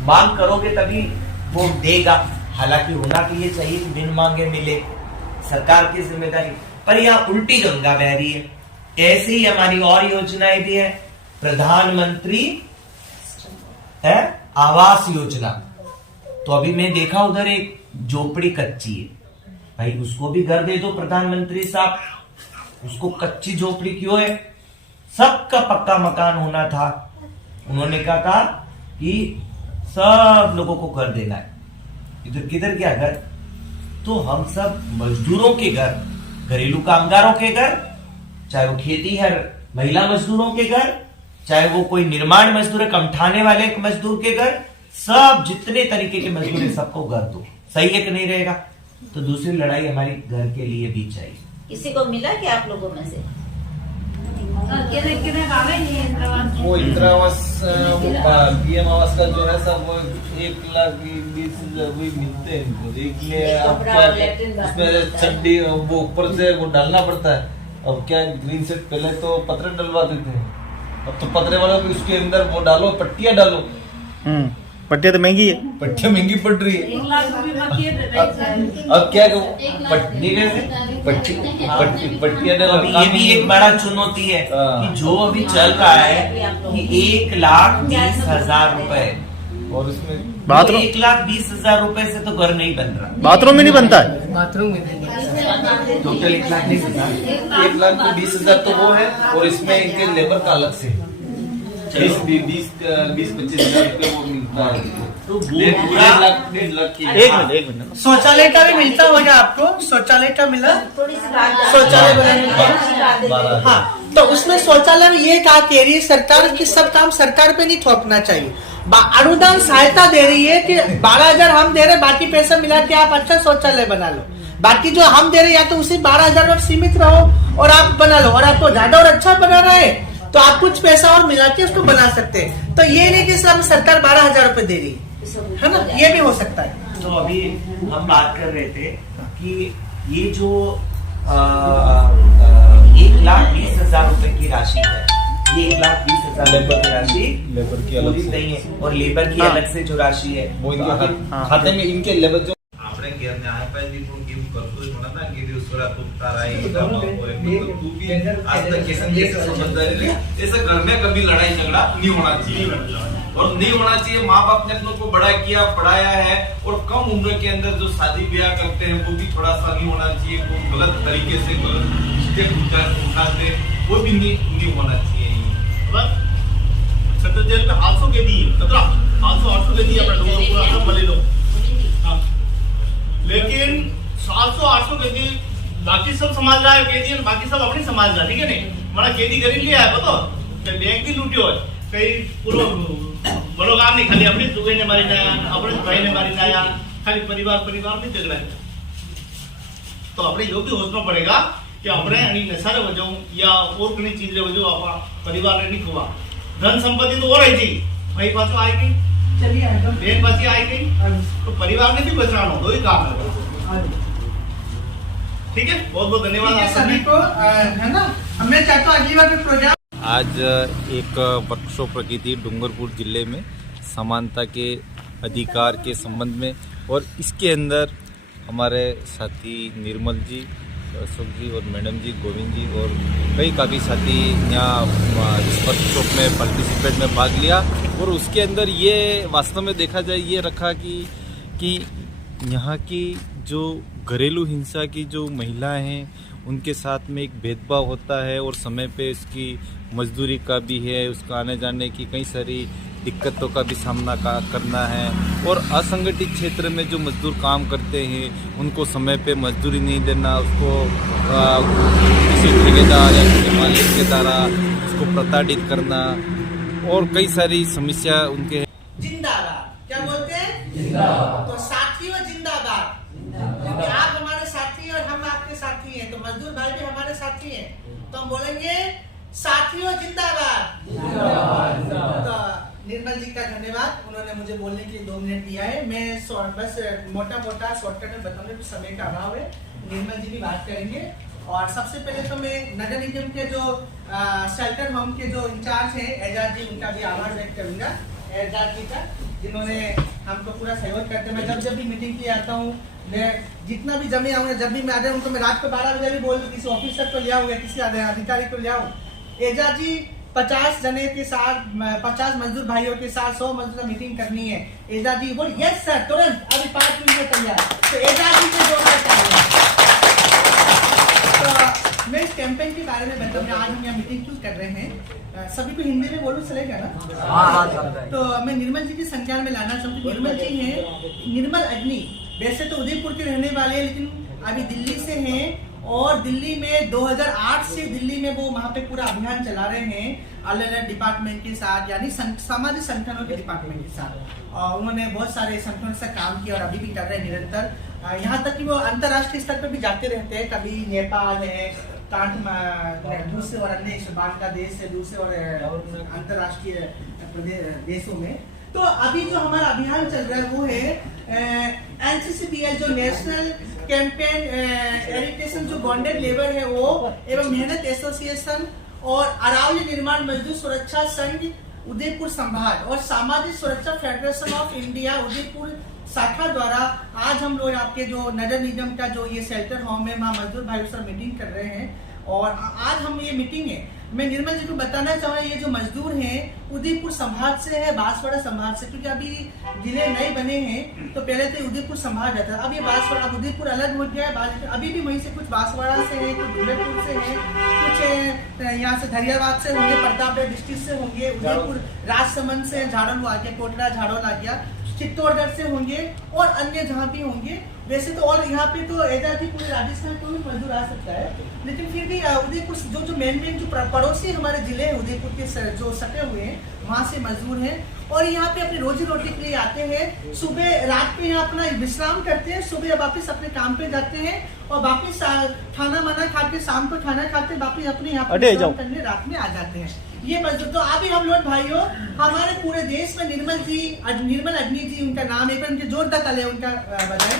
मांग करोगे तभी वो देगा, हालांकि होना तो ये चाहिए कि बिन मांगे मिले, सरकार की जिम्मेदारी, पर यहाँ उल्टी गंगा बह रही है। ऐसे ही हमारी और योजनाएं भी है, प्रधानमंत्री आवास योजना। तो अभी मैं देखा उधर एक झोपड़ी कच्ची है, भाई उसको भी घर दे दो प्रधानमंत्री साहब, उसको कच्ची झोपड़ी क्यों है? सबका पक्का मकान होना था, उन्होंने कहा कि सब लोगों को घर देना है। इधर किधर क्या घर? तो हम सब मजदूरों के घर, घरेलू कामगारों के घर, चाहे वो खेती है महिला मजदूरों के घर, चाहे वो कोई निर्माण मजदूर है, कमठाने वाले मजदूर के घर, सब जितने तरीके के मजदूर है सबको घर दो। सही है कि नहीं रहेगा? तो दूसरी लड़ाई हमारी घर के लिए भी चाहिए। किसी को मिला क्या आप लोगों में से? वो इंदिरा आवास, पीएम आवास का जो है सब वो 1,20,000 वही मिलते हैं इनको। देखिए अब क्या उसमें चड्डी वो ऊपर से वो डालना पड़ता है। अब क्या ग्रीन सेट पहले तो पत्रे डलवा देते हैं, अब तो पत्रे वाला भी उसके अंदर वो डालो, पट्टियां डालो। पट्टियां तो महंगी है, पट्टियां महंगी पड़ रही है। 1 लाख रुपए अब क्या पट्टियां डालो। अभी ये भी एक बड़ा चुनौती है कि जो अभी चल रहा है कि 1,20,000 रुपए, और उसमें बाथरूम 1,20,000 रुपए से तो घर नहीं बन रहा, बाथरूम में नहीं बनता है। टोटल 1,20,000। 1,20,000 तो वो है, और इसमें इनके लेबर का अलग से 20-25 हजार रुपये वो मिलता है। तो वो 1.5 लाख की। एक मिनट शौचालय का भी मिलता होगा आपको? शौचालय का मिला? थोड़ी सी बात शौचालय बनाने बारह। हाँ, तो उसमें शौचालय में ये कहा कह रही है सरकार की सब काम सरकार पे नहीं थोपना चाहिए। अनुदान सहायता दे रही है कि 12,000 हम दे रहे, बाकी पैसा मिला के आप अच्छा शौचालय बना लो। बाकी जो हम दे रहे या तो उसी 12,000 में सीमित रहो और आप बना लो, और आपको ज्यादा और अच्छा बनाना है तो आप कुछ पैसा और मिला के उसको बना सकते हैं। तो ये नहीं कि सब सरकार 12,000 रुपए दे रही है ना, ये भी हो सकता है। तो अभी हम बात कर रहे थे कि ये जो 1,20,000 रुपए की राशि है, ये 1,20,000 रुपए की राशि लेबर की अलग से नहीं है, और लेबर की अलग से जो राशि है वो इनके खाते में इनके लेबर जो આપણે ઘેર ને આ પહેલી પણ કેમ કરતો જ મને ના કે દિવસ થોડા તું તારા એ કામ કરે तो तू भी आज तक कैसे समझदारी ले, ऐसा घर में कभी लड़ाई झगड़ा नहीं होना चाहिए, और नहीं होना चाहिए। माँ बाप ने अपनों को बड़ा किया, पढ़ाया है, और कम उम्र के अंदर जो शादी ब्याह करते हैं वो भी थोड़ा सा नहीं होना चाहिए, वो गलत तरीके से गलत स्टेप उठाते वो भी नहीं होना चाहिए। सेंट्रल जेल में 800 के दिए, 800 के दिए अपने लोगों को सब भले लो, लेकिन 700-800 के दिए, बाकी सब समाज रहा है केदी, बाकी सब अपनी समाज रहा, ठीक है नहीं? हमारा केदी गरीब लिया है तो बैंक भी लूटियो है, कई पूरा बड़ो काम नहीं, खाली अपनी दुबई ने मारी जाया, अपने भाई ने मारी जाया, खाली परिवार में झगड़ा है। तो अपने जो भी सोचना पड़ेगा कि अपने नशा वजह या और कई चीज वजह आप परिवार ने नहीं खोवा, धन संपत्ति तो और है जी, भाई पास आएगी, बहन पास आएगी, तो परिवार ने भी बचाना, दो ही काम है। ठीक है, बहुत बहुत धन्यवाद आप सभी को, है ना। मैं चाहता हूँ अगली बार भी प्रोग्राम। आज एक वर्कशॉप रखी थी डूंगरपुर जिले में समानता के अधिकार के संबंध में, और इसके अंदर हमारे साथी निर्मल जी, अशोक जी और मैडम जी, गोविंद जी और कई काफ़ी साथी यहाँ इस वर्कशॉप में पार्टिसिपेट में भाग लिया। और उसके अंदर ये वास्तव में देखा जाए ये रखा कि यहाँ की जो घरेलू हिंसा की जो महिलाएं हैं उनके साथ में एक भेदभाव होता है और समय पे इसकी मजदूरी का भी है, उसका आने जाने की कई सारी दिक्कतों का भी सामना करना है। और असंगठित क्षेत्र में जो मजदूर काम करते हैं उनको समय पे मजदूरी नहीं देना, उसको किसी ठेकेदार या किसी मालिक के द्वारा उसको प्रताड़ित करना और कई सारी समस्या उनके। जिंदाबाद, क्या बोलते हैं? जिंदाबाद। तो साथियों जिंदाबाद, क्योंकि आप हमारे साथी और हम आपके साथी हैं, तो मजदूर भाई भी हमारे साथी हैं, तो हम बोलेंगे साथियों जिंदाबाद। तो निर्मल जी का धन्यवाद, उन्होंने मुझे बोलने के लिए 2 मिनट दिया है। मैं बस मोटा मोटा शॉर्टकट में बताऊंगा कि समय का अभाव है। निर्मल जी भी बात करेंगे। और सबसे पहले तो मैं नगर निगम के जो शेल्टर होम के जो इंचार्ज हैं एजाज जी, उनका भी आभार व्यक्त करूंगा, एजाज जी का, जिन्होंने हमको पूरा सहयोग करते हैं। मैं जब भी मीटिंग के लिए आता हूँ, मैं जितना भी जमे आऊंगा, जब भी मैं आ जाऊँ, तो मैं रात को 12 बजे भी बोल दूँ किसी ऑफिसर को ले आऊँ या किसी अधिकारी को ले आऊँ। एजाज जी 50 जने के साथ, 50 मजदूर भाइयों के साथ 100 मजदूर मीटिंग करनी है। एजाज जी बोल यस सर, तुरंत अभी 5 मिनट में तैयार। तो एजाज जी से जोड़ना चाहिए। तो मैं इस कैंपेन के बारे में बताऊंगा, आज हम यहाँ मीटिंग क्यों कर रहे हैं। सभी को हिंदी में बोलूं चलेगा ना? हाँ। तो मैं निर्मल जी के संज्ञान में लाना चाहूँगी। निर्मल जी हैं निर्मल अग्नि, वैसे तो उदयपुर के रहने वाले हैं, लेकिन अभी दिल्ली से हैं। और दिल्ली में 2008 से दिल्ली में वो वहाँ पे पूरा अभियान चला रहे हैं अलग अलग डिपार्टमेंट के साथ, यानी सामाजिक संगठनों के डिपार्टमेंट के साथ। और उन्होंने बहुत सारे संगठनों से काम किया और अभी भी कर रहे हैं निरंतर। यहाँ तक कि वो अंतर्राष्ट्रीय स्तर पर भी जाते रहते हैं, कभी नेपाल है, दूसरे और अन्य बांग्लादेश है, दूसरे और अंतर्राष्ट्रीय देशों में। तो अभी जो हमारा अभियान चल रहा है वो है NCCBL, जो नेशनल कैंपेन एरिटेशन, जो बॉन्डेड लेबर है वो, एवं मेहनत एसोसिएशन और अरावली निर्माण मजदूर सुरक्षा संघ उदयपुर संभाग और सामाजिक सुरक्षा फेडरेशन ऑफ इंडिया उदयपुर शाखा द्वारा आज हम लोग आपके जो नगर निगम का जो ये शेल्टर होम है, वहाँ मजदूर भाइयों से मीटिंग कर रहे हैं। और आज हम ये मीटिंग है, मैं निर्मल जी को बताना चाहूँगा, ये जो मजदूर हैं उदयपुर संभाग से है, बांसवाड़ा संभाग से, क्योंकि अभी जिले नए बने हैं। तो पहले तो उदयपुर संभाग रहता था, अब ये बांसवाड़ा, अब उदयपुर अलग हो गया है। अभी भी वहीं से कुछ बांसवाड़ा से है, कुछ डूंगरपुर से है, कुछ यहाँ से धरियाबाद से होंगे, प्रतापगढ़ डिस्ट्रिक्ट से होंगे, उदयपुर राजसमंद से, झाड़ोल आ गया, कोटला झाड़ोल आ गया, चित्तौड़गढ़ से होंगे और अन्य जहाँ भी होंगे। वैसे तो और यहाँ पे तो एजाज ही पूरे राजस्थान को भी मजदूर आ सकता है, लेकिन फिर भी उदयपुर जो मेन जो पड़ोसी हमारे जिले हैं उदयपुर के जो सटे हुए हैं, वहाँ से मजदूर हैं और यहाँ पे अपनी रोजी रोटी के लिए आते हैं। सुबह रात पे यहाँ अपना विश्राम करते हैं, सुबह वापस अपने काम पे जाते हैं और वापस खाना वाना खा के, शाम को खाना खाते वापस अपने यहाँ पे विश्राम करने रात में आ जाते हैं ये मजदूर। तो अभी हम लोग भाइयों हमारे पूरे देश में निर्मल अग्नि जी उनका नाम है, उनके जोरदार तालियां उनका बजाएं।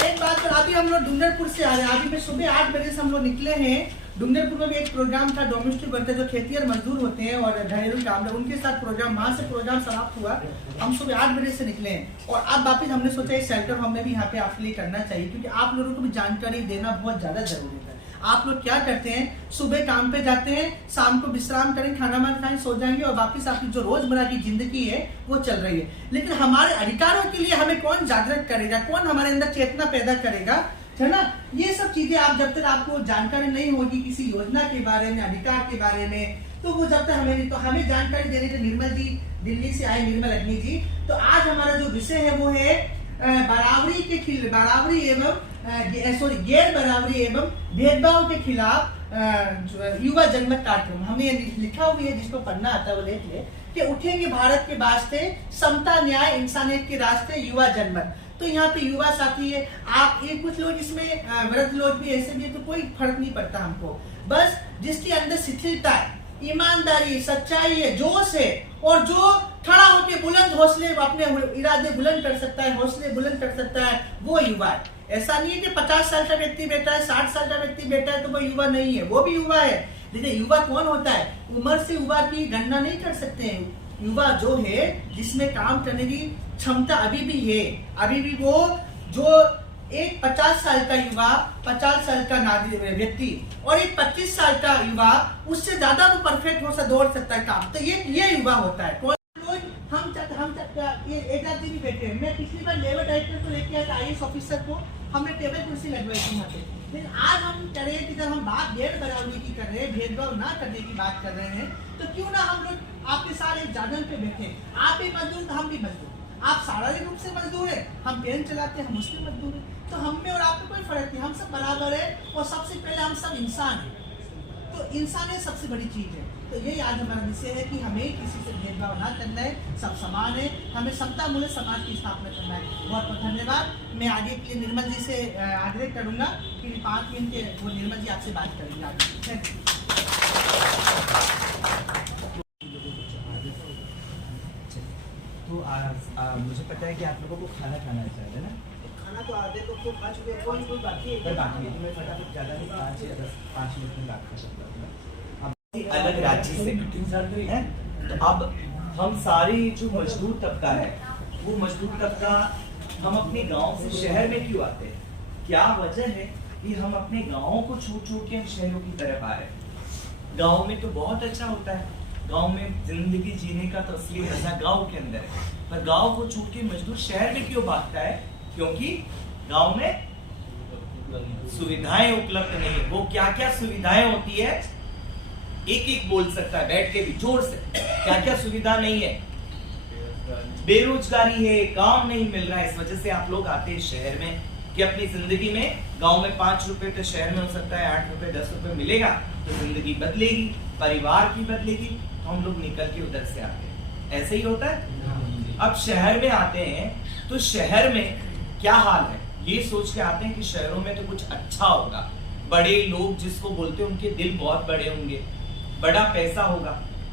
एक बात, तो अभी हम लोग डूंगरपुर से आ रहे हैं। अभी मैं सुबह 8 बजे से हम लोग निकले हैं। डूंगरपुर में भी एक प्रोग्राम था, डोमेस्टिक वर्कर जो खेतिहर मजदूर होते हैं और घरेलू काम, उनके साथ प्रोग्राम, वहां से प्रोग्राम समाप्त हुआ। हम सुबह 8 बजे से निकले हैं और अब वापिस हमने सोचा इस शेल्टर होम में भी यहाँ पे आपके लिए करना चाहिए, क्योंकि आप लोगों को भी जानकारी देना बहुत ज्यादा जरूरी है। आप लोग क्या करते हैं, सुबह काम पे जाते हैं, शाम को विश्राम करें, खाना वाना खाएं, सो जाएंगे और वापस आपकी जो रोजमर्रा की जिंदगी है वो चल रही है। लेकिन हमारे अधिकारों के लिए हमें कौन जागृत करेगा, कौन हमारे अंदर चेतना पैदा करेगा, है ना। ये सब चीजें आप जब तक आपको जानकारी नहीं होगी किसी योजना के बारे में, अधिकार के बारे में, तो वो जब तक हमें नहीं, तो हमें जानकारी देने के निर्मल जी दिल्ली से आए, निर्मल अग्नि जी। तो आज हमारा जो विषय है वो है गैर बराबरी एवं भेदभाव के खिलाफ युवा जनमत कार्यक्रम। हमने लिखा हुआ है, जिसको पढ़ना आता है वो देख ले, कि उठेंगे भारत के वास्ते समता न्याय इंसानियत के रास्ते युवा जनमत। तो यहाँ पे युवा साथी है, आप ये कुछ लोग इसमें वृद्ध लोग भी ऐसे भी, तो कोई फर्क नहीं पड़ता हमको। बस जिसके अंदर शिथिलता है, ईमानदारी, सच्चाई है, जोश है और जो खड़ा होकर बुलंद हौसले अपने इरादे बुलंद कर सकता है, हौसले बुलंद कर सकता है, वो युवा है। ऐसा नहीं है कि 50 साल का व्यक्ति बैठा है, 60 साल का व्यक्ति बैठा है तो वो युवा नहीं है, वो भी युवा है। लेकिन युवा कौन होता है, उम्र से युवा की गणना नहीं कर सकते हैं। युवा जो है जिसमें काम करने की क्षमता अभी भी है, अभी भी वो जो एक 50 साल का युवा, 50 साल का व्यक्ति और एक 25 साल का युवा, उससे ज्यादा वो परफेक्ट हो दौड़ सकता है काम। तो ये युवा होता है। हम एक आदमी भी बैठे हैं। मैं पिछली बार लेबर डायरेक्टर को लेके आया था, IAS ऑफिसर को, हमने टेबल कुर्सी लगवाई थी यहाँ पे। लेकिन आज हम कह रहे हैं कि जब हम बात भेद बराबरी की कर रहे हैं, भेदभाव ना करने की बात कर रहे हैं, तो क्यों ना हम लोग आपके साथ एक जागरण पे बैठे। आप भी मजदूर तो हम भी मजदूर, आप शारीरिक रूप से मजदूर है, हम पेन चलाते हैं, हम मुस्लिम मजदूर है, तो हम में और आप में कोई फर्क नहीं, हम सब बराबर है। और सबसे पहले हम सब इंसान हैं, तो इंसान सबसे बड़ी चीज है। तो यही आज हमारा विषय है कि हमें किसी से भेदभाव ना करना है, सब समान है, हमें समता मूल्य समाज की स्थापना करना है। बहुत बहुत धन्यवाद। मैं आगे के लिए निर्मल जी से आग्रह करूंगा कि 5 मिनट के वो निर्मल जी आपसे बात करेंगे आगे। Thank you. तो मुझे पता है कि आप लोगों को खाना खाना चाहिए ना? खाना तो आधे तो खूब खा चुके हैं, कोई बाकी है? बाकी है तो मैं फटाफट ज़्यादा नहीं 5 मिनट में बात कर सकता हूँ। अलग राज्य से हैं, तो अब हम सारे जो मजदूर तबका है, वो मजदूर तबका हम अपने गांव से शहर में क्यों आते हैं? क्या वजह है कि हम अपने गांवों को छोड़ छोड़ के हम शहरों की तरफ आ रहे हैं? गांव में तो बहुत अच्छा होता है, गांव में जिंदगी जीने का तो असली मजा गांव के अंदर है, पर गांव को छोड़ के मजदूर शहर में क्यों भागता है? क्योंकि गांव में सुविधाएं उपलब्ध नहीं है। वो क्या क्या सुविधाएं होती है, एक एक बोल सकता है बैठ के भी जोर से, क्या क्या सुविधा नहीं है। बेरोजगारी है, काम नहीं मिल रहा है, इस वजह से आप लोग आते हैं शहर में कि अपनी जिंदगी में गांव में 5 रुपए तो शहर में हो सकता है 8 रुपए 10 रुपए मिलेगा तो जिंदगी बदलेगी, परिवार की बदलेगी, तो हम लोग निकल के उधर से आते हैं। ऐसे ही होता है। अब शहर में आते हैं तो शहर में क्या हाल है, ये सोच के आते हैं कि शहरों में तो कुछ अच्छा होगा, बड़े लोग जिसको बोलते हैं उनके दिल बहुत बड़े होंगे, बड़ा पैसा होगा,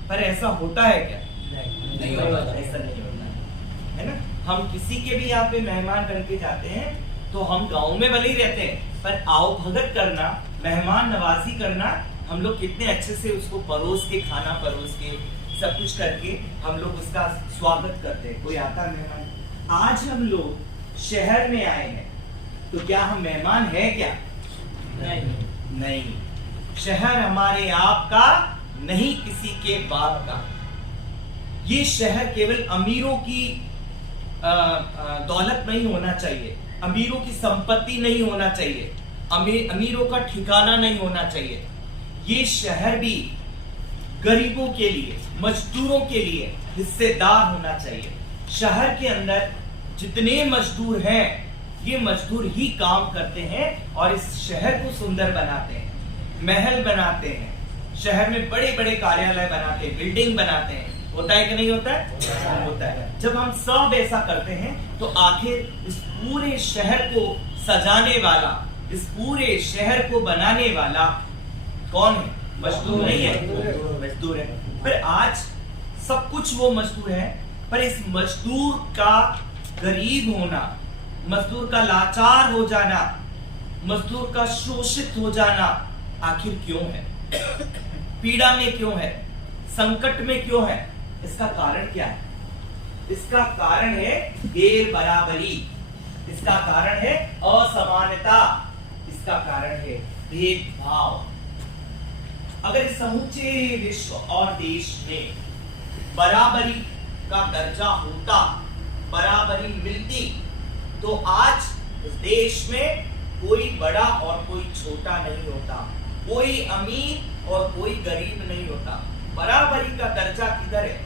पर ऐसा होता है क्या? नहीं होता, ऐसा नहीं होता है ना। हम किसी के भी यहाँ पे मेहमान बन के जाते हैं तो हम गांव में भले ही रहते हैं, पर आओ भगत करना, मेहमान नवाजी करना, हम लोग कितने अच्छे से उसको परोस के, खाना परोस के, सब कुछ करके हम लोग उसका स्वागत करते हैं। कोई आता है मेहमान। आज हम लोग शहर में आए हैं तो क्या हम मेहमान हैं क्या? नहीं। शहर हमारे आप का नहीं, किसी के बाप का। ये शहर केवल अमीरों की दौलत नहीं होना चाहिए, अमीरों की संपत्ति नहीं होना चाहिए, अमीरों का ठिकाना नहीं होना चाहिए। ये शहर भी गरीबों के लिए, मजदूरों के लिए हिस्सेदार होना चाहिए। शहर के अंदर जितने मजदूर हैं, ये मजदूर ही काम करते हैं और इस शहर को सुंदर बनाते हैं, महल बनाते हैं, शहर में बड़े बड़े कार्यालय बनाते हैं, बिल्डिंग बनाते हैं। होता है कि नहीं होता है? होता है। जब हम सब ऐसा करते हैं तो आखिर इस पूरे शहर को सजाने वाला, इस पूरे शहर को बनाने वाला कौन है? मजदूर नहीं है? मजदूर है। पर आज सब कुछ वो मजदूर है, पर इस मजदूर का गरीब होना, मजदूर का लाचार हो जाना, मजदूर का शोषित हो जाना आखिर क्यों है? पीड़ा में क्यों है? संकट में क्यों है? इसका कारण क्या है? इसका कारण है गैर बराबरी, इसका कारण है असमानता, इसका कारण है भेदभाव। अगर इस समूचे विश्व और देश में बराबरी का दर्जा होता, बराबरी मिलती, तो आज इस देश में कोई बड़ा और कोई छोटा नहीं होता, कोई अमीर और कोई गरीब नहीं होता। बराबरी का दर्जा किधर है?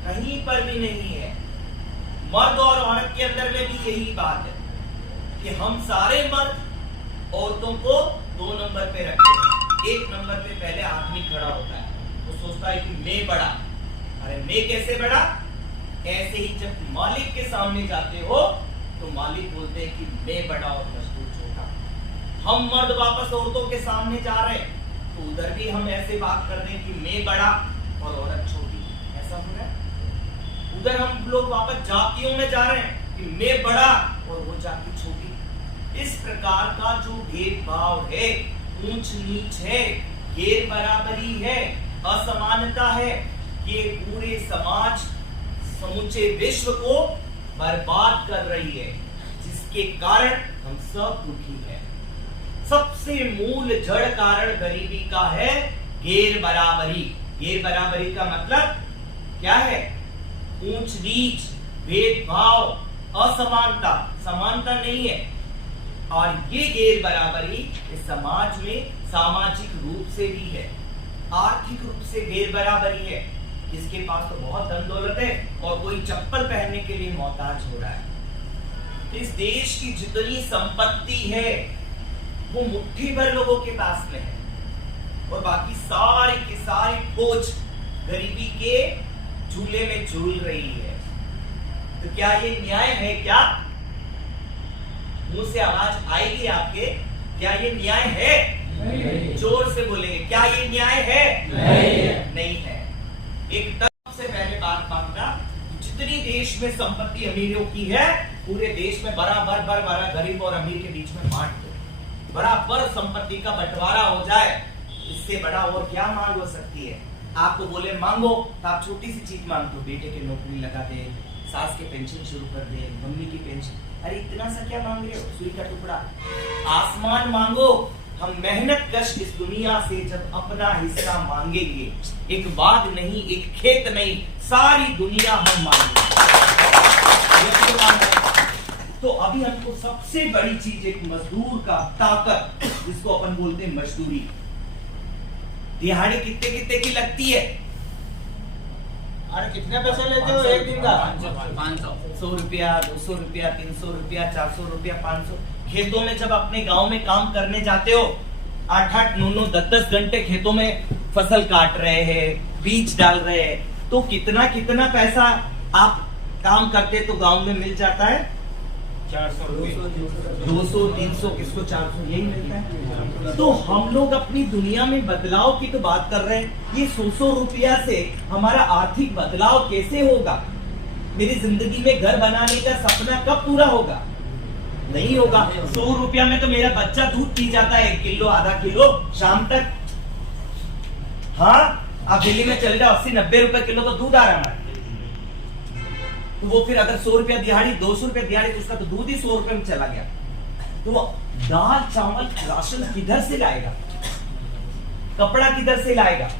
कहीं पर भी नहीं है। मर्द और औरत के अंदर में भी यही बात है कि हम सारे मर्द औरतों को 2 नंबर पे रखते हैं। 1 नंबर पे पहले आदमी खड़ा होता है, वो सोचता है कि मैं बड़ा। अरे मैं कैसे बड़ा? ऐसे ही जब मालिक के सामने जाते हो तो मालिक बोलते हैं कि मैं बड़ा और मजदूर छोटा। हम मर्द वापस औरतों के सामने जा रहे हैं तो उधर भी हम ऐसे बात कर रहे हैं कि मैं बड़ा और औरत छोटी। ऐसा हो रहा है। उधर हम लोग वापस जातियों में जा रहे हैं कि मैं बड़ा और वो जाति छोटी। इस प्रकार का जो भेदभाव है, ऊंच नीच है, गैर बराबरी है, असमानता है, ये पूरे समाज, समूचे विश्व को बर्बाद कर रही है, जिसके कारण हम सब दुखी हैं। सबसे मूल जड़ कारण गरीबी का है गैर बराबरी। गैर बराबरी का मतलब क्या है? ऊंच नीच, भेदभाव, असमानता। समानता नहीं है। और ये गैर बराबरी इस समाज में सामाजिक रूप से भी है, आर्थिक रूप से गैर बराबरी है। जिसके पास तो बहुत धन दौलत है और कोई चप्पल पहनने के लिए मोहताज हो रहा है। इस देश की जितनी संपत्ति है वो मुट्ठी भर लोगों के पास में है और बाकी सारी की सारी बोझ गरीबी के झूले में झूल रही है। तो क्या ये न्याय है? क्या मुंह से आवाज आएगी आपके? क्या ये न्याय है? नहीं। जोर से बोलेंगे, क्या ये न्याय है? नहीं है। एक तरफ से पहले बात मानना, जितनी देश में संपत्ति अमीरों की है पूरे देश में बराबर गरीब और अमीर के बीच में बांट दो, बराबर संपत्ति का बंटवारा हो जाए। इससे बड़ा और क्या मांग हो सकती है? आपको बोले मांगो तो आप छोटी सी चीज मांगते हो, बेटे की नौकरी लगा दे, सास के पेंशन शुरू कर दे, मम्मी की पेंशन। अरे इतना सा क्या मांग रहे हो? सुई का टुकड़ा। आसमान मांगो। हम मेहनत कश इस दुनिया से जब अपना हिस्सा मांगेंगे, एक बाग नहीं, एक खेत नहीं, सारी दुनिया हम मांगेंगे। तो अभी हमको सबसे बड़ी चीज एक मजदूर का ताकत, जिसको अपन बोलते हैं मजदूरी। दिहाड़ी कितने कितने की लगती है? अरे कितने पैसे लेते हो एक दिन का? 500, 100 रुपया, 200 रुपया, 300 रुपया, 400 रुपया, 500। खेतों में जब अपने गांव में काम करने जाते हो, 8-8, 9-9, 10-10 घंटे खेतों में फसल काट रहे हैं, बीज डाल रहे हैं, तो कितना कितना पैसा आप काम करते तो गांव में मिल जाता है? 200, 300, किसको 400, यही मिलता है। तो हम लोग अपनी दुनिया में बदलाव की तो बात कर रहे हैं, ये 100 रुपया से हमारा आर्थिक बदलाव कैसे होगा? मेरी जिंदगी में घर बनाने का सपना कब पूरा होगा? नहीं होगा। 100 रुपया में तो मेरा बच्चा दूध पी जाता है 1 किलो, आधा किलो शाम तक। हाँ, आप दिल्ली में चले जाओ, 80-90 रुपए किलो तो दूध आ रहा है। तो वो फिर अगर 100 रुपया दिहाड़ी, 200 रुपया दिहाड़ी, तो उसका तो दूध ही 100 रुपए में चला गया। तो वो दाल चावल राशन किधर से लाएगा? कपड़ा किधर से लाएगा?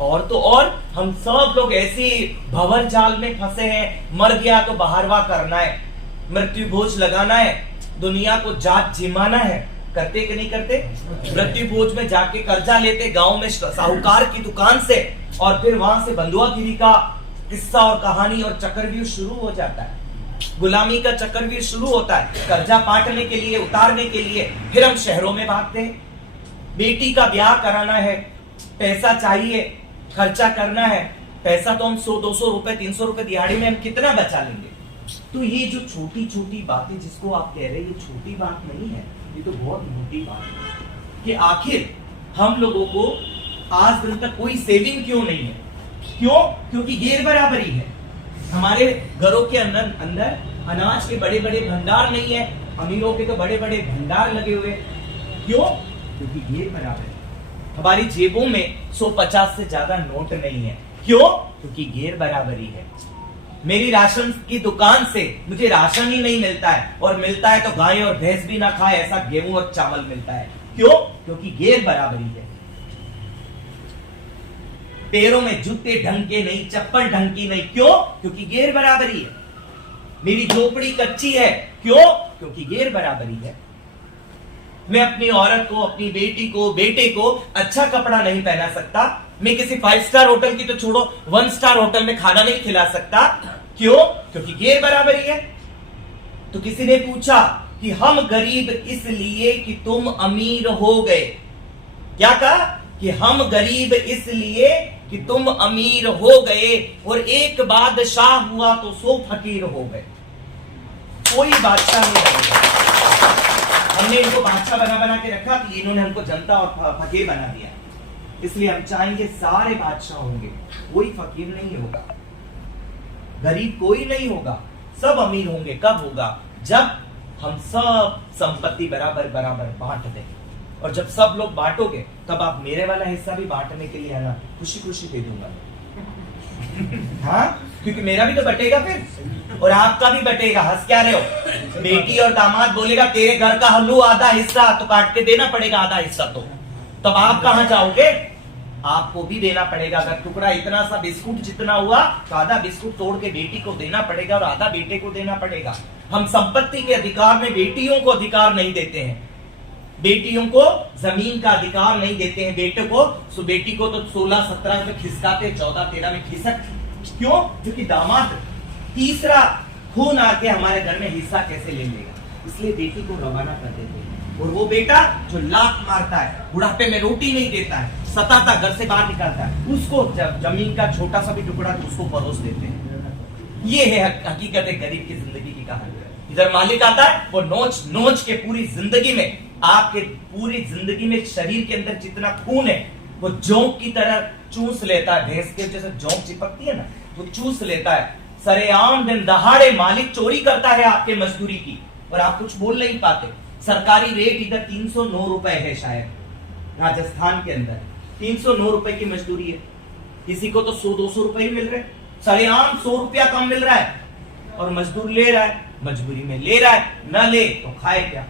और तो और हम सब लोग ऐसे भंवर जाल में फंसे हैं, मर गया तो बहारवा करना है, मृत्यु भोज लगाना है, दुनिया को जात जिमाना है। करते कि नहीं करते? मृत्यु भोज में जाके कर्जा लेते गांव में साहूकार की दुकान से, और फिर वहां से बंधुआगिरी का किस्सा और कहानी और चक्रव्यूह शुरू हो जाता है। गुलामी का चक्रव्यूह शुरू होता है, कर्जा पाटने के लिए, उतारने के लिए। फिर हम शहरों में भागते हैं, बेटी का ब्याह कराना है, पैसा चाहिए, खर्चा करना है। पैसा तो हम 100-200 रुपए, 300 रुपए दिहाड़ी में हम कितना बचा लेंगे? तो ये जो छोटी छोटी बातें जिसको आप कह रहे हैं, ये छोटी बात नहीं है, ये तो बहुत मोटी बात है कि आखिर हम लोगों को आज दिन तक कोई सेविंग क्यों नहीं है? क्यों? क्योंकि गैर बराबरी है। हमारे घरों के अंदर अनाज के बड़े बड़े भंडार नहीं है, अमीरों के तो बड़े बड़े भंडार लगे हुए। क्यों? क्योंकि गैर बराबरी। हमारी जेबों में 150 से ज्यादा नोट नहीं है। क्यों? क्योंकि गैर बराबरी है। मेरी राशन की दुकान से मुझे राशन ही नहीं मिलता है, और मिलता है तो गाय और भैंस भी ना खाए ऐसा गेहूं और चावल मिलता है। क्यों? क्योंकि गैर बराबरी है। पैरों में जूते ढंग के नहीं, चप्पल ढंग की नहीं। क्यों? क्योंकि गैर बराबरी है। मेरी झोपड़ी कच्ची है। क्यों? क्योंकि गैर बराबरी है। मैं अपनी औरत को, अपनी बेटी को, बेटे को अच्छा कपड़ा नहीं पहना सकता। मैं किसी 5 स्टार होटल की तो छोड़ो, 1 स्टार होटल में खाना नहीं खिला सकता। क्यों? क्योंकि गैर बराबरी है। तो किसी ने पूछा कि हम गरीब इसलिए कि तुम अमीर हो गए। क्या कहा? कि हम गरीब इसलिए कि तुम अमीर हो गए, और एक बादशाह हुआ तो 100 फकीर हो गए। कोई बादशाह नहीं बनेगा। हमने इनको बादशाह बना बना के रखा, कि इन्होंने हमको जनता और फकीर बना दिया। इसलिए हम चाहेंगे सारे बादशाह होंगे, कोई फकीर नहीं होगा, गरीब कोई नहीं होगा, सब अमीर होंगे। कब होगा? जब हम सब संपत्ति बराबर बराबर बांट दें। और जब सब लोग बांटोगे तब आप मेरे वाला हिस्सा भी बांटने के लिए, है ना, खुशी खुशी दे दूंगा। हाँ, क्योंकि मेरा भी तो बटेगा फिर, और आपका भी बटेगा। हंस क्या रहे हो? बेटी और दामाद बोलेगा तेरे घर का हल्लू आधा हिस्सा, तो काट के देना पड़ेगा आधा हिस्सा। तो तब आप कहां जाओगे? आपको भी देना पड़ेगा। अगर टुकड़ा इतना सा बिस्कुट जितना हुआ तो आधा बिस्कुट तोड़ के बेटी को देना पड़ेगा और आधा बेटे को देना पड़ेगा। हम संपत्ति के अधिकार में बेटियों को अधिकार नहीं देते हैं, बेटियों को जमीन का अधिकार नहीं देते हैं, बेटे को। सो बेटी को तो 16-17 में खिसकाते, 14-13 में खिसक, क्यों? क्योंकि दामाद तीसरा खून आके हमारे घर में हिस्सा कैसे ले लेगा, इसलिए बेटी को रवाना कर देते हैं। और वो बेटा जो लात मारता है, बुढ़ापे में रोटी नहीं देता है, सताता, घर से बाहर निकालता है, उसको जमीन का छोटा सा भी टुकड़ा तो उसको परोस देते हैं। ये है हकीकत है गरीब की जिंदगी की कहानी। इधर मालिक आता है, वो नोच नोच के पूरी जिंदगी में, आपके पूरी जिंदगी में शरीर के अंदर जितना खून है वो जोंक की तरह चूस लेता है। भैंस के जैसे जोंक चिपकती है ना, वो चूस लेता है। सरेआम दिन दहाड़े मालिक चोरी करता है आपके मजदूरी की और आप कुछ बोल नहीं पाते। सरकारी रेट इधर 309 रुपए है, शायद राजस्थान के अंदर 309 रुपए की मजदूरी है। किसी को तो 100-200 रुपए ही मिल रहे, सरेआम 100 रुपया कम मिल रहा है और मजदूर ले रहा है, मजबूरी में ले रहा है, न ले तो खाए क्या,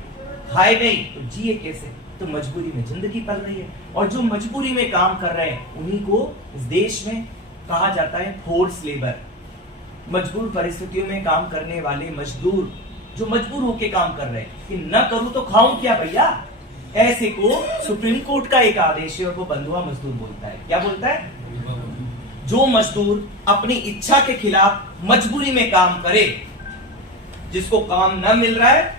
खाए नहीं तो जिए कैसे? तो मजबूरी में जिंदगी पल रही है। और जो मजबूरी में काम कर रहे हैं उन्हीं को इस देश में कहा जाता है फोर्स लेबर। मजबूर परिस्थितियों में काम करने वाले मजदूर, जो मजबूर होके काम कर रहे हैं कि न करूं तो खाऊं क्या भैया, ऐसे को सुप्रीम कोर्ट का एक आदेश है और वो बंधुआ मजदूर बोलता है। क्या बोलता है? जो मजदूर अपनी इच्छा के खिलाफ मजबूरी में काम करे, जिसको काम न मिल रहा है,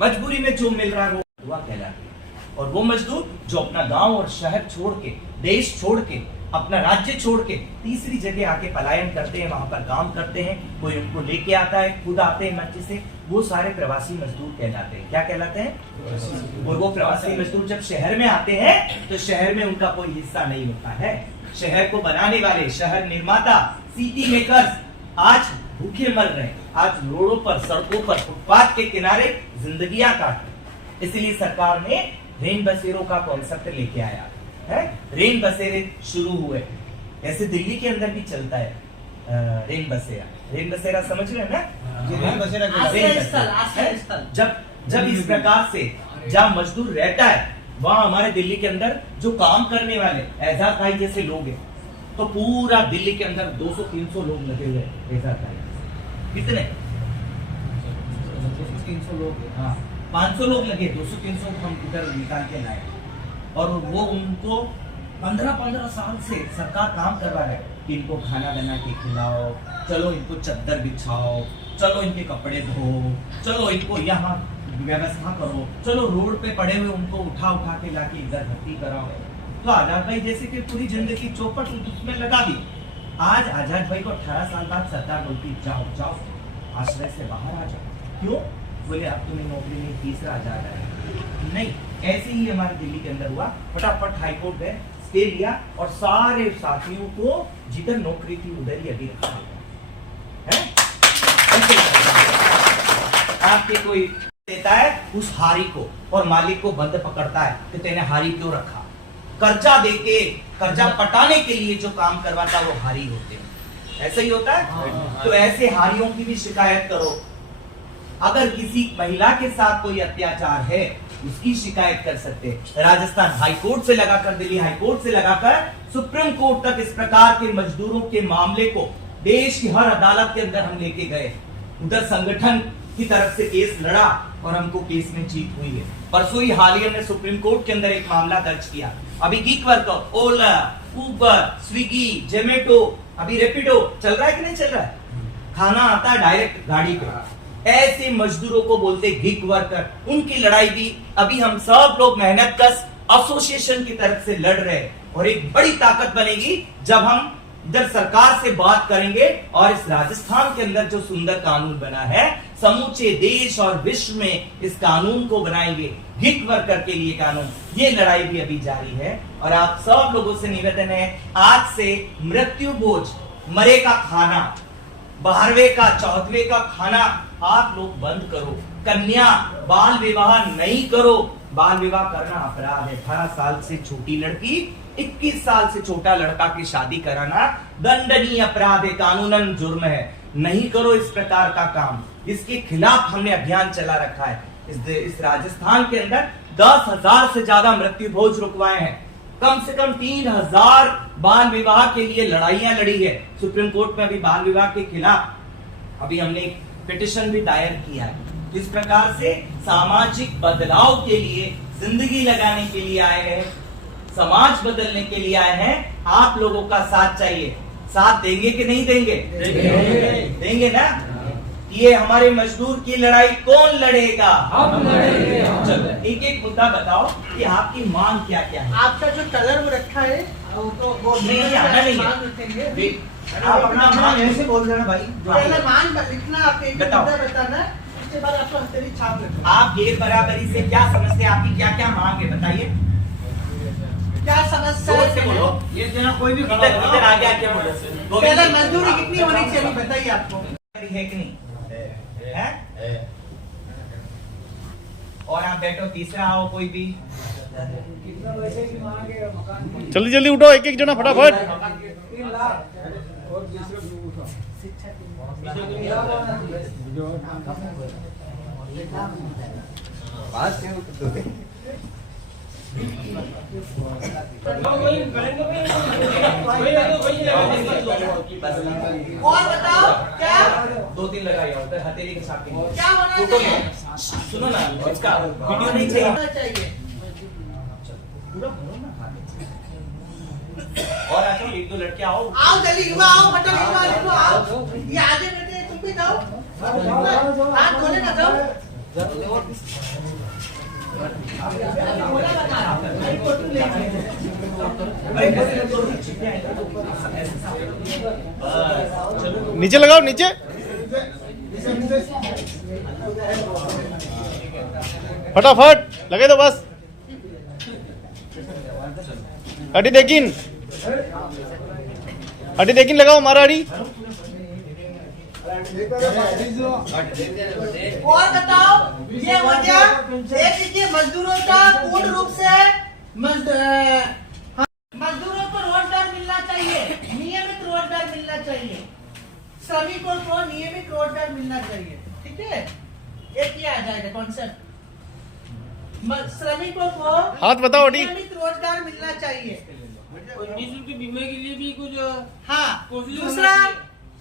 मजबूरी में जो मिल रहा है वो बंधुआ कहलाता है। और वो मजदूर जो अपना गांव और शहर छोड़ के, देश छोड़ के, अपना राज्य छोड़ के तीसरी जगह आके पलायन करते हैं, वहां पर काम करते हैं, कोई उनको लेके आता है, खुद आते हैं मंच से, वो सारे प्रवासी मजदूर कहलाते हैं। क्या कहलाते हैं? और वो प्रवासी मजदूर जब शहर में आते हैं तो शहर में उनका कोई हिस्सा नहीं होता है। शहर को बनाने वाले, शहर निर्माता, सिटी मेकर्स आज भूखे मर रहे हैं, आज रोडों पर, सड़कों पर, फुटपाथ के किनारे जिंदगियां काट रहे। इसलिए सरकार ने रेन बसेरों का कॉन्सेप्ट लेके आया है। रेन बसेरे शुरू हुए, ऐसे दिल्ली के अंदर भी चलता है रेन बसेरा। रेन बसेरा समझ रहे हैं ना? रेन बसेरा जब इस प्रकार से जहाँ मजदूर रहता है वहां हमारे दिल्ली के अंदर जो काम करने वाले एजाज भाई जैसे लोग हैं, तो पूरा दिल्ली के अंदर 200-300 लोग लगे हुए हैं एजाज भाई। कितने? 300 लोग। हाँ, 500 लोग लगे, 200-300 हम इधर निकाल के लाए। और वो उनको 15-15 साल से सरकार काम करवा रहा है कि इनको खाना बना के खिलाओ, चलो इनको चद्दर बिछाओ, चलो इनके कपड़े धो, चलो इनको यहाँ व्यवस्था करो, चलो रोड पे पड़े हुए उनको उठा के लाके इधर भर्ती कराओ। तो आजाद भाई जैसे कि पूरी जिंदगी चौपट उसमें लगा दी। आज आजाद भाई को 18 साल बाद सरकार बोलती जाओ जाओ आश्रय से बाहर आ जाओ। क्यों? बोले अब तुम्हें नौकरी नहीं, तीसरा आजाद है नहीं। ऐसे ही हमारे दिल्ली के अंदर हुआ, फटाफट हाईकोर्ट गए, स्टे लिया और सारे साथियों को जिधर नौकरी थी उधर ही अभी रखा है। आपके कोई देता है उस हारी को और मालिक को बंद पकड़ता है कि तेने हारी क्यों रखा। कर्जा देके, कर्जा पटाने के लिए जो काम करवाता वो हारी होते हैं। ऐसा ही होता है। तो ऐसे हारियों की भी शिकायत करो। अगर किसी महिला के साथ कोई अत्याचार है उसकी शिकायत कर सकते हैं। राजस्थान हाईकोर्ट से लगाकर, दिल्ली हाईकोर्ट से लगाकर सुप्रीम कोर्ट तक इस प्रकार के मजदूरों के मामले को देश की हर अदालत के अंदर हम लेके गए। उधर संगठन की तरफ से केस लड़ा और हमको केस में जीत हुई है। परसों ही हाल ही हमने सुप्रीम कोर्ट के अंदर एक मामला दर्ज किया। अभी गिग वर्कर, ओला, उबर, स्विगी, जोमेटो, अभी रैपिडो चल रहा है कि नहीं चल रहा है? खाना आता है डायरेक्ट गाड़ी पे। ऐसे मजदूरों को बोलते गिग वर्कर। उनकी लड़ाई भी अभी हम सब लोग मेहनत कश एसोसिएशन की तरफ से लड़ रहे हैं और एक बड़ी ताकत बनेगी जब हम इधर सरकार से बात करेंगे और इस राजस्थान के अंदर जो सुंदर कानून बना है समूचे देश और विश्व में इस कानून को बनाएंगे, गिग वर्कर के लिए कानून। ये लड़ाई भी अभी जारी है और आप सब लोगों से निवेदन है, आज से मृत्यु भोज, मरे का खाना, 12वें का 14वें का खाना आप लोग बंद करो। कन्या बाल विवाह नहीं करो। बाल विवाह करना अपराध है। 18 साल से छोटी लड़की, 21 साल से छोटा लड़का की शादी कराना दंडनीय अपराध है, कानूनन जुर्म है। नहीं करो इस प्रकार का काम। इसके खिलाफ हमने अभियान चला रखा है। इस राजस्थान के अंदर 10,000 से ज्यादा मृत्यु भोज रुकवाए हैं। कम से कम 3000 बाल विवाह के लिए लड़ाइयां लड़ी है। सुप्रीम कोर्ट में अभी बाल विवाह के खिलाफ अभी हमने एक पिटिशन भी दायर किया है। इस प्रकार से सामाजिक बदलाव के लिए, जिंदगी लगाने के लिए आए हैं, समाज बदलने के लिए आए हैं। आप लोगों का साथ चाहिए। साथ देंगे कि नहीं देंगे? देंगे ना। ये हमारे मजदूर की लड़ाई कौन लड़ेगा? हम लड़ेंगे। चलो एक एक मुद्दा बताओ कि आपकी मांग क्या क्या है। आपका जो कलर वो रखा है वो नहीं आना नहीं मांग है। रखेंगे। आप अपना मांग ऐसे बोल देना भाई। पहले मांग लिखना, आप एक बताओ। मुद्दा बताना, उसके बाद आपको हथेली छाप रखना। आप गैर बराबरी से क्या समझते हैं? आपकी क्या क्या मांग है बताइए। क्या समस्या जोर से है? बोलो। ये जना कोई भी इधर आ गया क्या बोलो। पहले मजदूरी कितनी होनी चाहिए बताइए आपको। है कि नहीं है? और आप बैठो, तीसरा आओ कोई भी। जल्दी जल्दी उठो, एक एक जना फटाफट। और बताओ क्या 2-3 लगाइए और फिर हथेली के साथ क्या होना फोटो चाहिए? ले। सुनो ना, इसका वीडियो नहीं चाहिए। होना चाहिए। और आ जाओ, 1-2 लड़के आओ। आओ जल्दी युवा, आओ मतलब युवा लिखो, आओ। ये आगे बैठे हैं, तुम भी जाओ। हाथ धोने ना जाओ। नीचे लगाओ, नीचे। फटाफट लगे दो बस। अड़ी देखिन लगाओ, हमारा अड़ी। और बताओ ये हो गया। एक देखिए मजदूरों का पूर्ण रूप से मजदूरों को रोजगार मिलना चाहिए, नियमित रोजगार मिलना चाहिए, श्रमिकों को नियमित रोजगार मिलना चाहिए। ठीक है, एक ये आ जाएगा कॉन्सेप्ट। श्रमिकों को हाथ बताओ अड़ी। नियमित रोजगार मिलना चाहिए। निःशुल्क बीमा के लिए भी कुछ हाँ, दूसरा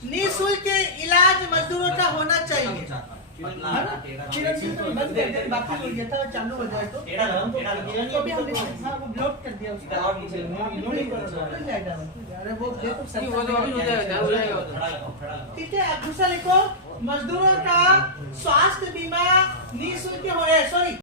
निःशुल्क इलाज मजदूरों का होना चाहिए। बंद कर दे, बाकी हो गया था, चालू हो जाए तो तो भी हमने ब्लॉक कर दिया उसका। अरे वो देखो ठीक है। अब दूसरा लिखो, मजदूरों का स्वास्थ्य बीमा निःशुल्क हो, सॉरी